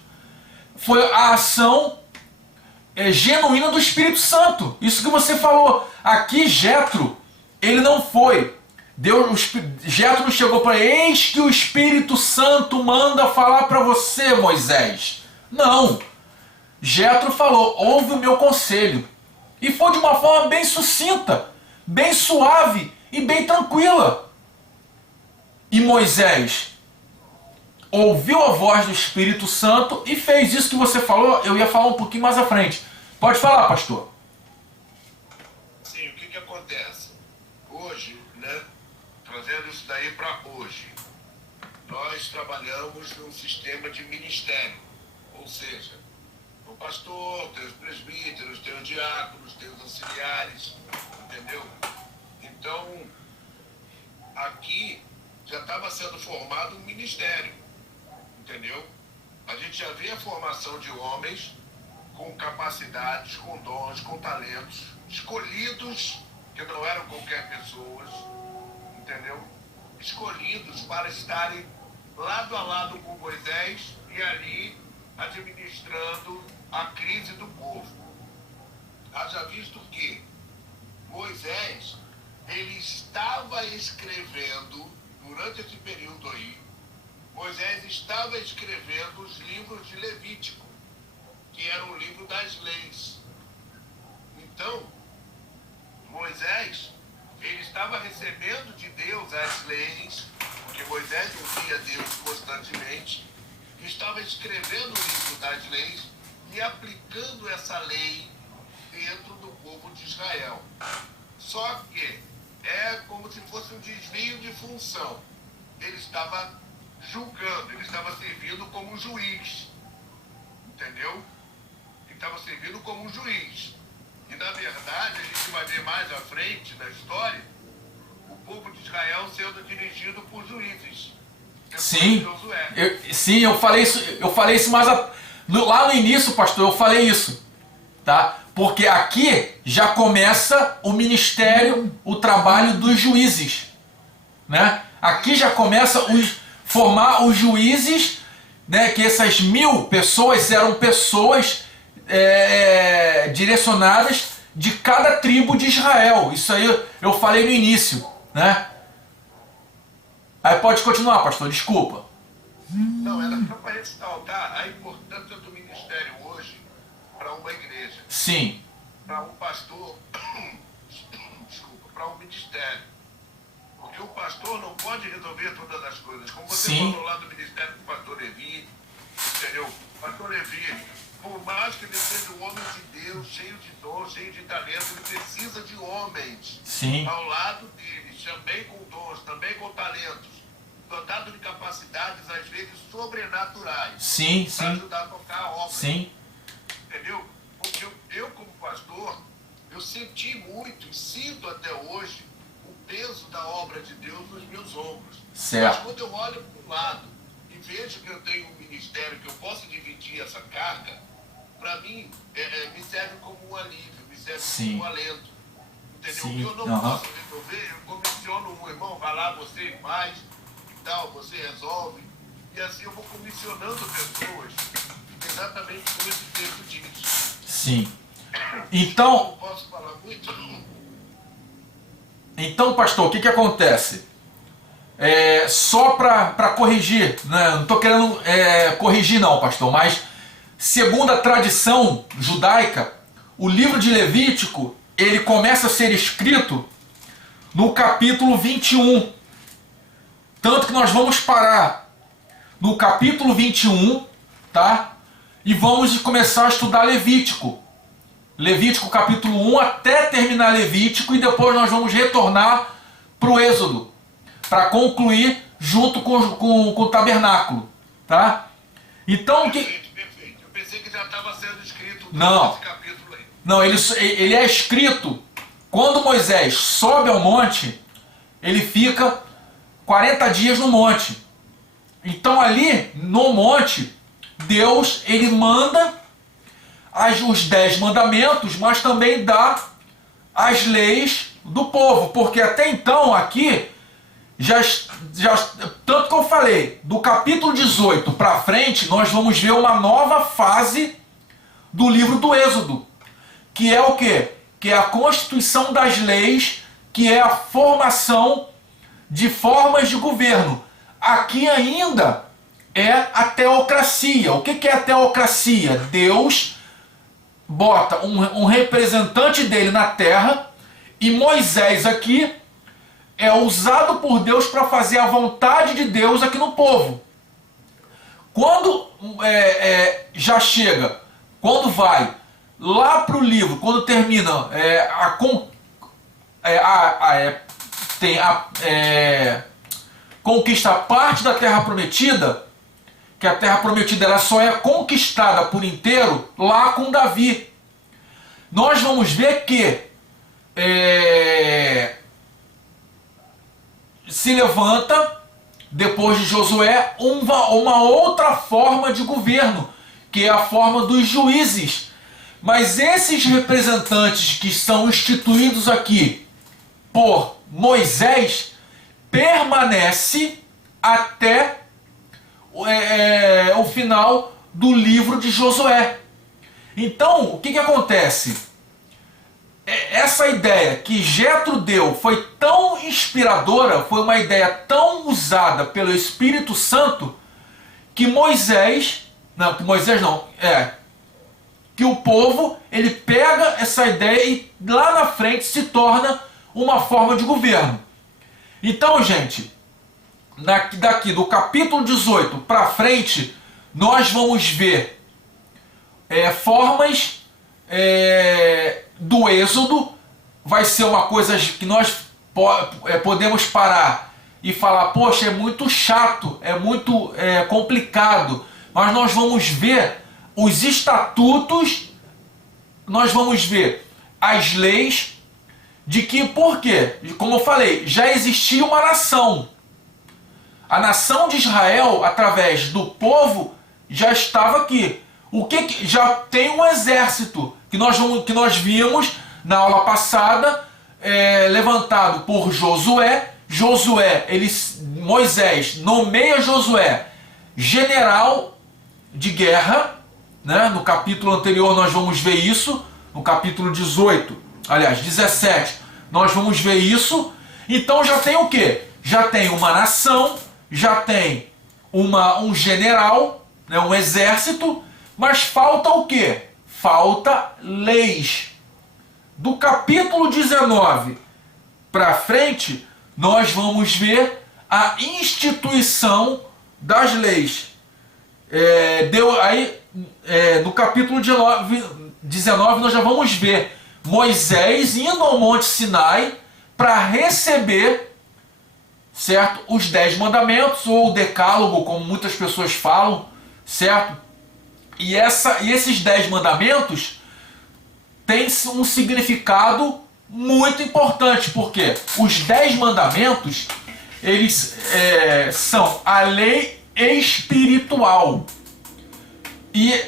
foi a ação genuína do Espírito Santo. Isso que você falou. Aqui Jétro, ele não foi. Jétro não chegou para ele, eis que o Espírito Santo manda falar para você, Moisés. Não. Jétro falou, ouve o meu conselho. E foi de uma forma bem sucinta, bem suave e bem tranquila. E Moisés ouviu a voz do Espírito Santo e fez isso que você falou. Eu ia falar um pouquinho mais à frente. Pode falar, pastor. Sim, o que acontece? Hoje, né, trazendo isso daí para hoje, nós trabalhamos num sistema de ministério. Ou seja, o pastor, tem os presbíteros, tem os diáconos, tem os auxiliares, entendeu? Então, aqui já estava sendo formado um ministério. Entendeu? A gente já vê a formação de homens com capacidades, com dons, com talentos, escolhidos, que não eram qualquer pessoas, entendeu? Escolhidos para estarem lado a lado com Moisés e ali administrando a crise do povo. Haja visto que Moisés, ele estava escrevendo, durante esse período aí, Moisés estava escrevendo os livros de Levítico, que era o livro das leis. Então, Moisés, ele estava recebendo de Deus as leis, porque Moisés ouvia Deus constantemente, e estava escrevendo o livro das leis e aplicando essa lei dentro do povo de Israel. Só que é como se fosse um desvio de função. Ele estava julgando, ele estava servindo como juiz. entendeu? Ele estava servindo como um juiz. E, na verdade, a gente vai ver mais à frente na história o povo de Israel sendo dirigido por juízes. Sim, eu falei isso, mas lá no início, pastor, eu falei isso, tá? Porque aqui já começa o ministério, o trabalho dos juízes, né? Aqui já começa formar os juízes, né? Que essas 1000 pessoas eram pessoas direcionadas de cada tribo de Israel. Isso aí eu falei no início, né? Aí pode continuar, pastor, desculpa. Não, era só para ressaltar a importância do ministério hoje para uma igreja. Sim. Para um pastor, desculpa, para um ministério. Porque o pastor não pode resolver todas as coisas. Como você falou lá do ministério do pastor Levi, entendeu? O pastor Levi, por mais que ele seja um homem de Deus, cheio de dom, cheio de talento, ele precisa de homens ao lado dele, também com dons, também com talentos, dotado de capacidades, às vezes, sobrenaturais, para ajudar a tocar a obra. Sim. Entendeu? Porque eu, como pastor, eu senti muito e sinto até hoje o peso da obra de Deus nos meus ombros. Certo. Mas quando eu olho para o lado e vejo que eu tenho um ministério, que eu posso dividir essa carga, para mim, me serve como um alívio, me serve como um alento. Entendeu? O que eu não posso resolver, eu comissiono um irmão, vai lá, você faz, e tal, você resolve. E assim eu vou comissionando pessoas, exatamente como esse texto diz. Sim. Então, não posso falar muito. Então, pastor, o que acontece? Só para corrigir, né? Não estou querendo corrigir não, pastor, mas segundo a tradição judaica, o livro de Levítico, ele começa a ser escrito no capítulo 21. Tanto que nós vamos parar no capítulo 21, tá? E vamos começar a estudar Levítico. Levítico capítulo 1 até terminar Levítico, e depois nós vamos retornar para o Êxodo, para concluir junto com o tabernáculo, tá? Então, Perfeito. Eu pensei que já estava sendo escrito esse capítulo aí. Não, ele é escrito quando Moisés sobe ao monte, ele fica 40 dias no monte. Então ali no monte, Deus ele manda os 10 mandamentos, mas também dá as leis do povo, porque até então aqui já tanto que eu falei, do capítulo 18 para frente, nós vamos ver uma nova fase do livro do Êxodo, que é o quê? Que é a constituição das leis, que é a formação de formas de governo. Aqui ainda é a teocracia. O que é a teocracia? Deus bota um representante dele na terra, e Moisés aqui é usado por Deus para fazer a vontade de Deus aqui no povo. Quando já chega, quando vai lá para o livro, quando termina tem a conquista parte da Terra Prometida, que a Terra Prometida ela só é conquistada por inteiro lá com Davi. Nós vamos ver que se levanta, depois de Josué, uma outra forma de governo, que é a forma dos juízes. Mas esses representantes que são instituídos aqui por Moisés permanece até o final do livro de Josué. Então, o que acontece? Essa ideia que Jetro deu foi tão inspiradora, foi uma ideia tão usada pelo Espírito Santo, que que o povo ele pega essa ideia e lá na frente se torna uma forma de governo. Então, gente, daqui do capítulo 18 para frente, nós vamos ver formas do Êxodo. Vai ser uma coisa que nós podemos parar e falar, poxa, é muito chato, é muito complicado, mas nós vamos ver os estatutos, nós vamos ver as leis, de que, por quê? Como eu falei, já existia uma nação. A nação de Israel, através do povo, já estava aqui. O que já tem um exército que nós vimos na aula passada, levantado por Josué. Moisés nomeia Josué general de guerra, né? No capítulo anterior nós vamos ver isso, no capítulo 17, nós vamos ver isso. Então já tem o quê? Já tem uma nação, já tem um general, né? Um exército, mas falta o quê? Falta leis. Do capítulo 19 para frente, nós vamos ver a instituição das leis. No capítulo 19 nós já vamos ver Moisés indo ao Monte Sinai para receber, certo, os 10 mandamentos, ou o decálogo, como muitas pessoas falam, certo? E esses 10 mandamentos têm um significado muito importante, porque os 10 mandamentos, eles são a lei espiritual. E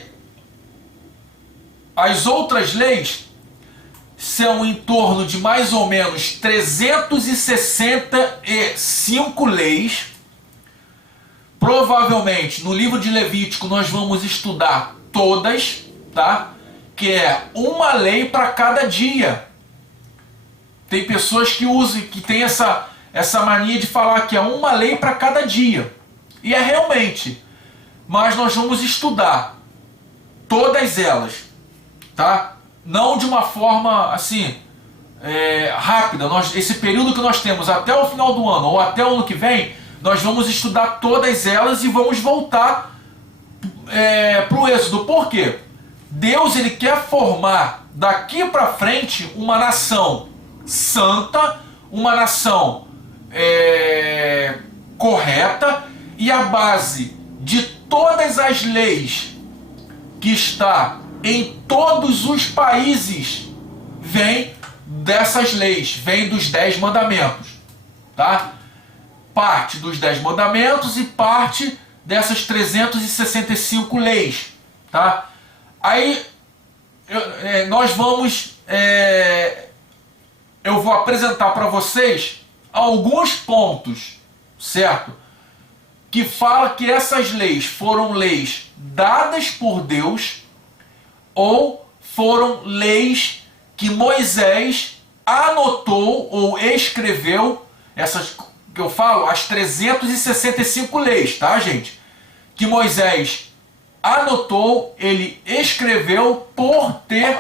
as outras leis são em torno de mais ou menos 365 leis. Provavelmente no livro de Levítico nós vamos estudar todas, tá? Que é uma lei para cada dia. Tem pessoas que têm essa mania de falar que é uma lei para cada dia. E é realmente. Mas nós vamos estudar todas elas, tá? Não de uma forma assim rápida. Esse período que nós temos até o final do ano ou até o ano que vem, nós vamos estudar todas elas e vamos voltar para o Êxodo. Por quê? Deus, ele quer formar daqui para frente uma nação santa, uma nação correta, e a base de todas as leis que está em todos os países vem dessas leis, vem dos 10 mandamentos, tá? Parte dos 10 mandamentos e parte dessas 365 leis, tá? Aí nós vamos eu vou apresentar para vocês alguns pontos, certo? Que fala que essas leis foram leis dadas por Deus ou foram leis que Moisés anotou ou escreveu, essas que eu falo, as 365 leis, tá, gente? Que Moisés anotou, ele escreveu por ter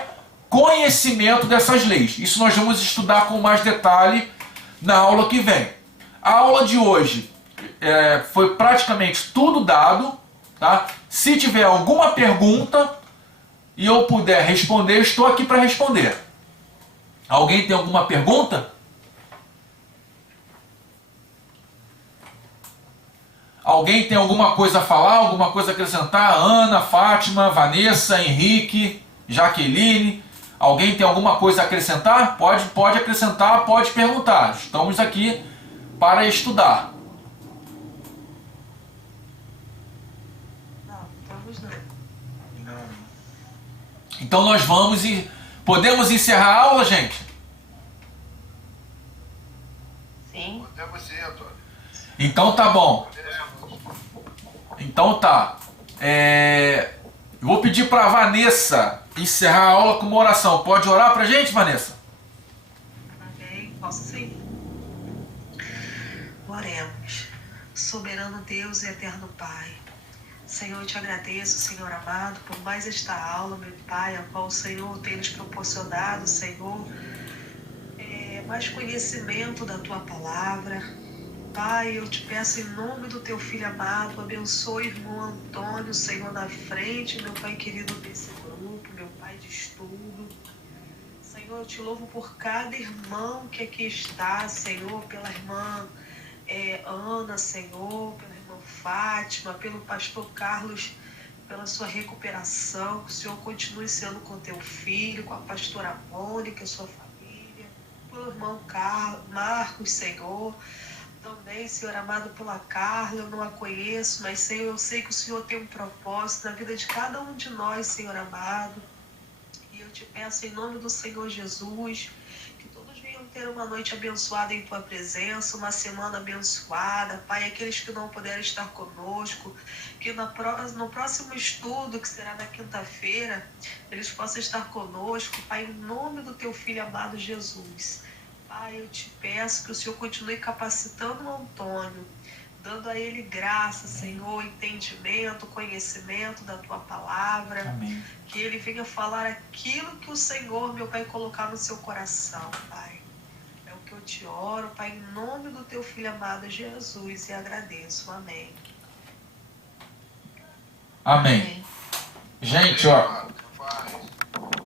conhecimento dessas leis. Isso nós vamos estudar com mais detalhe na aula que vem. A aula de hoje foi praticamente tudo dado, tá? Se tiver alguma pergunta e eu puder responder, eu estou aqui para responder. Alguém tem alguma pergunta? Alguém tem alguma coisa a falar, alguma coisa a acrescentar? Ana, Fátima, Vanessa, Henrique, Jaqueline. Alguém tem alguma coisa a acrescentar? Pode acrescentar, pode perguntar. Estamos aqui para estudar. Não, vamos não. Não. Então nós vamos e podemos encerrar a aula, gente? Sim. Até você, Antônio. Então tá bom. Então tá. Eu vou pedir para a Vanessa encerrar a aula com uma oração. Pode orar para a gente, Vanessa? Ok, posso sim. Oremos. Soberano Deus e eterno Pai, Senhor, eu te agradeço, Senhor amado, por mais esta aula, meu Pai, a qual o Senhor tem nos proporcionado, Senhor, mais conhecimento da Tua Palavra. Pai, eu te peço em nome do Teu Filho amado, abençoe o irmão Antônio, Senhor, na frente, meu Pai querido desse grupo, meu Pai de estudo. Senhor, eu te louvo por cada irmão que aqui está, Senhor, pela irmã Ana, Senhor, pela irmã Fátima, pelo pastor Carlos pela sua recuperação, que o Senhor continue sendo com teu filho, com a pastora Mônica, a sua família, pelo irmão Marcos, Senhor. Também, Senhor amado, pela Carla, eu não a conheço, mas, Senhor, eu sei que o Senhor tem um propósito na vida de cada um de nós, Senhor amado. E eu te peço em nome do Senhor Jesus, que todos venham ter uma noite abençoada em tua presença, uma semana abençoada. Pai, aqueles que não puderam estar conosco, que no próximo estudo, que será na quinta-feira, eles possam estar conosco, Pai, em nome do teu Filho amado Jesus. Pai, eu te peço que o Senhor continue capacitando o Antônio, dando a ele graça, Senhor, entendimento, conhecimento da tua palavra. Amém. Que ele venha falar aquilo que o Senhor, meu Pai, colocar no seu coração, Pai. É o que eu te oro, Pai, em nome do teu Filho amado Jesus, e agradeço. Amém. Amém. Gente, ó, Paz.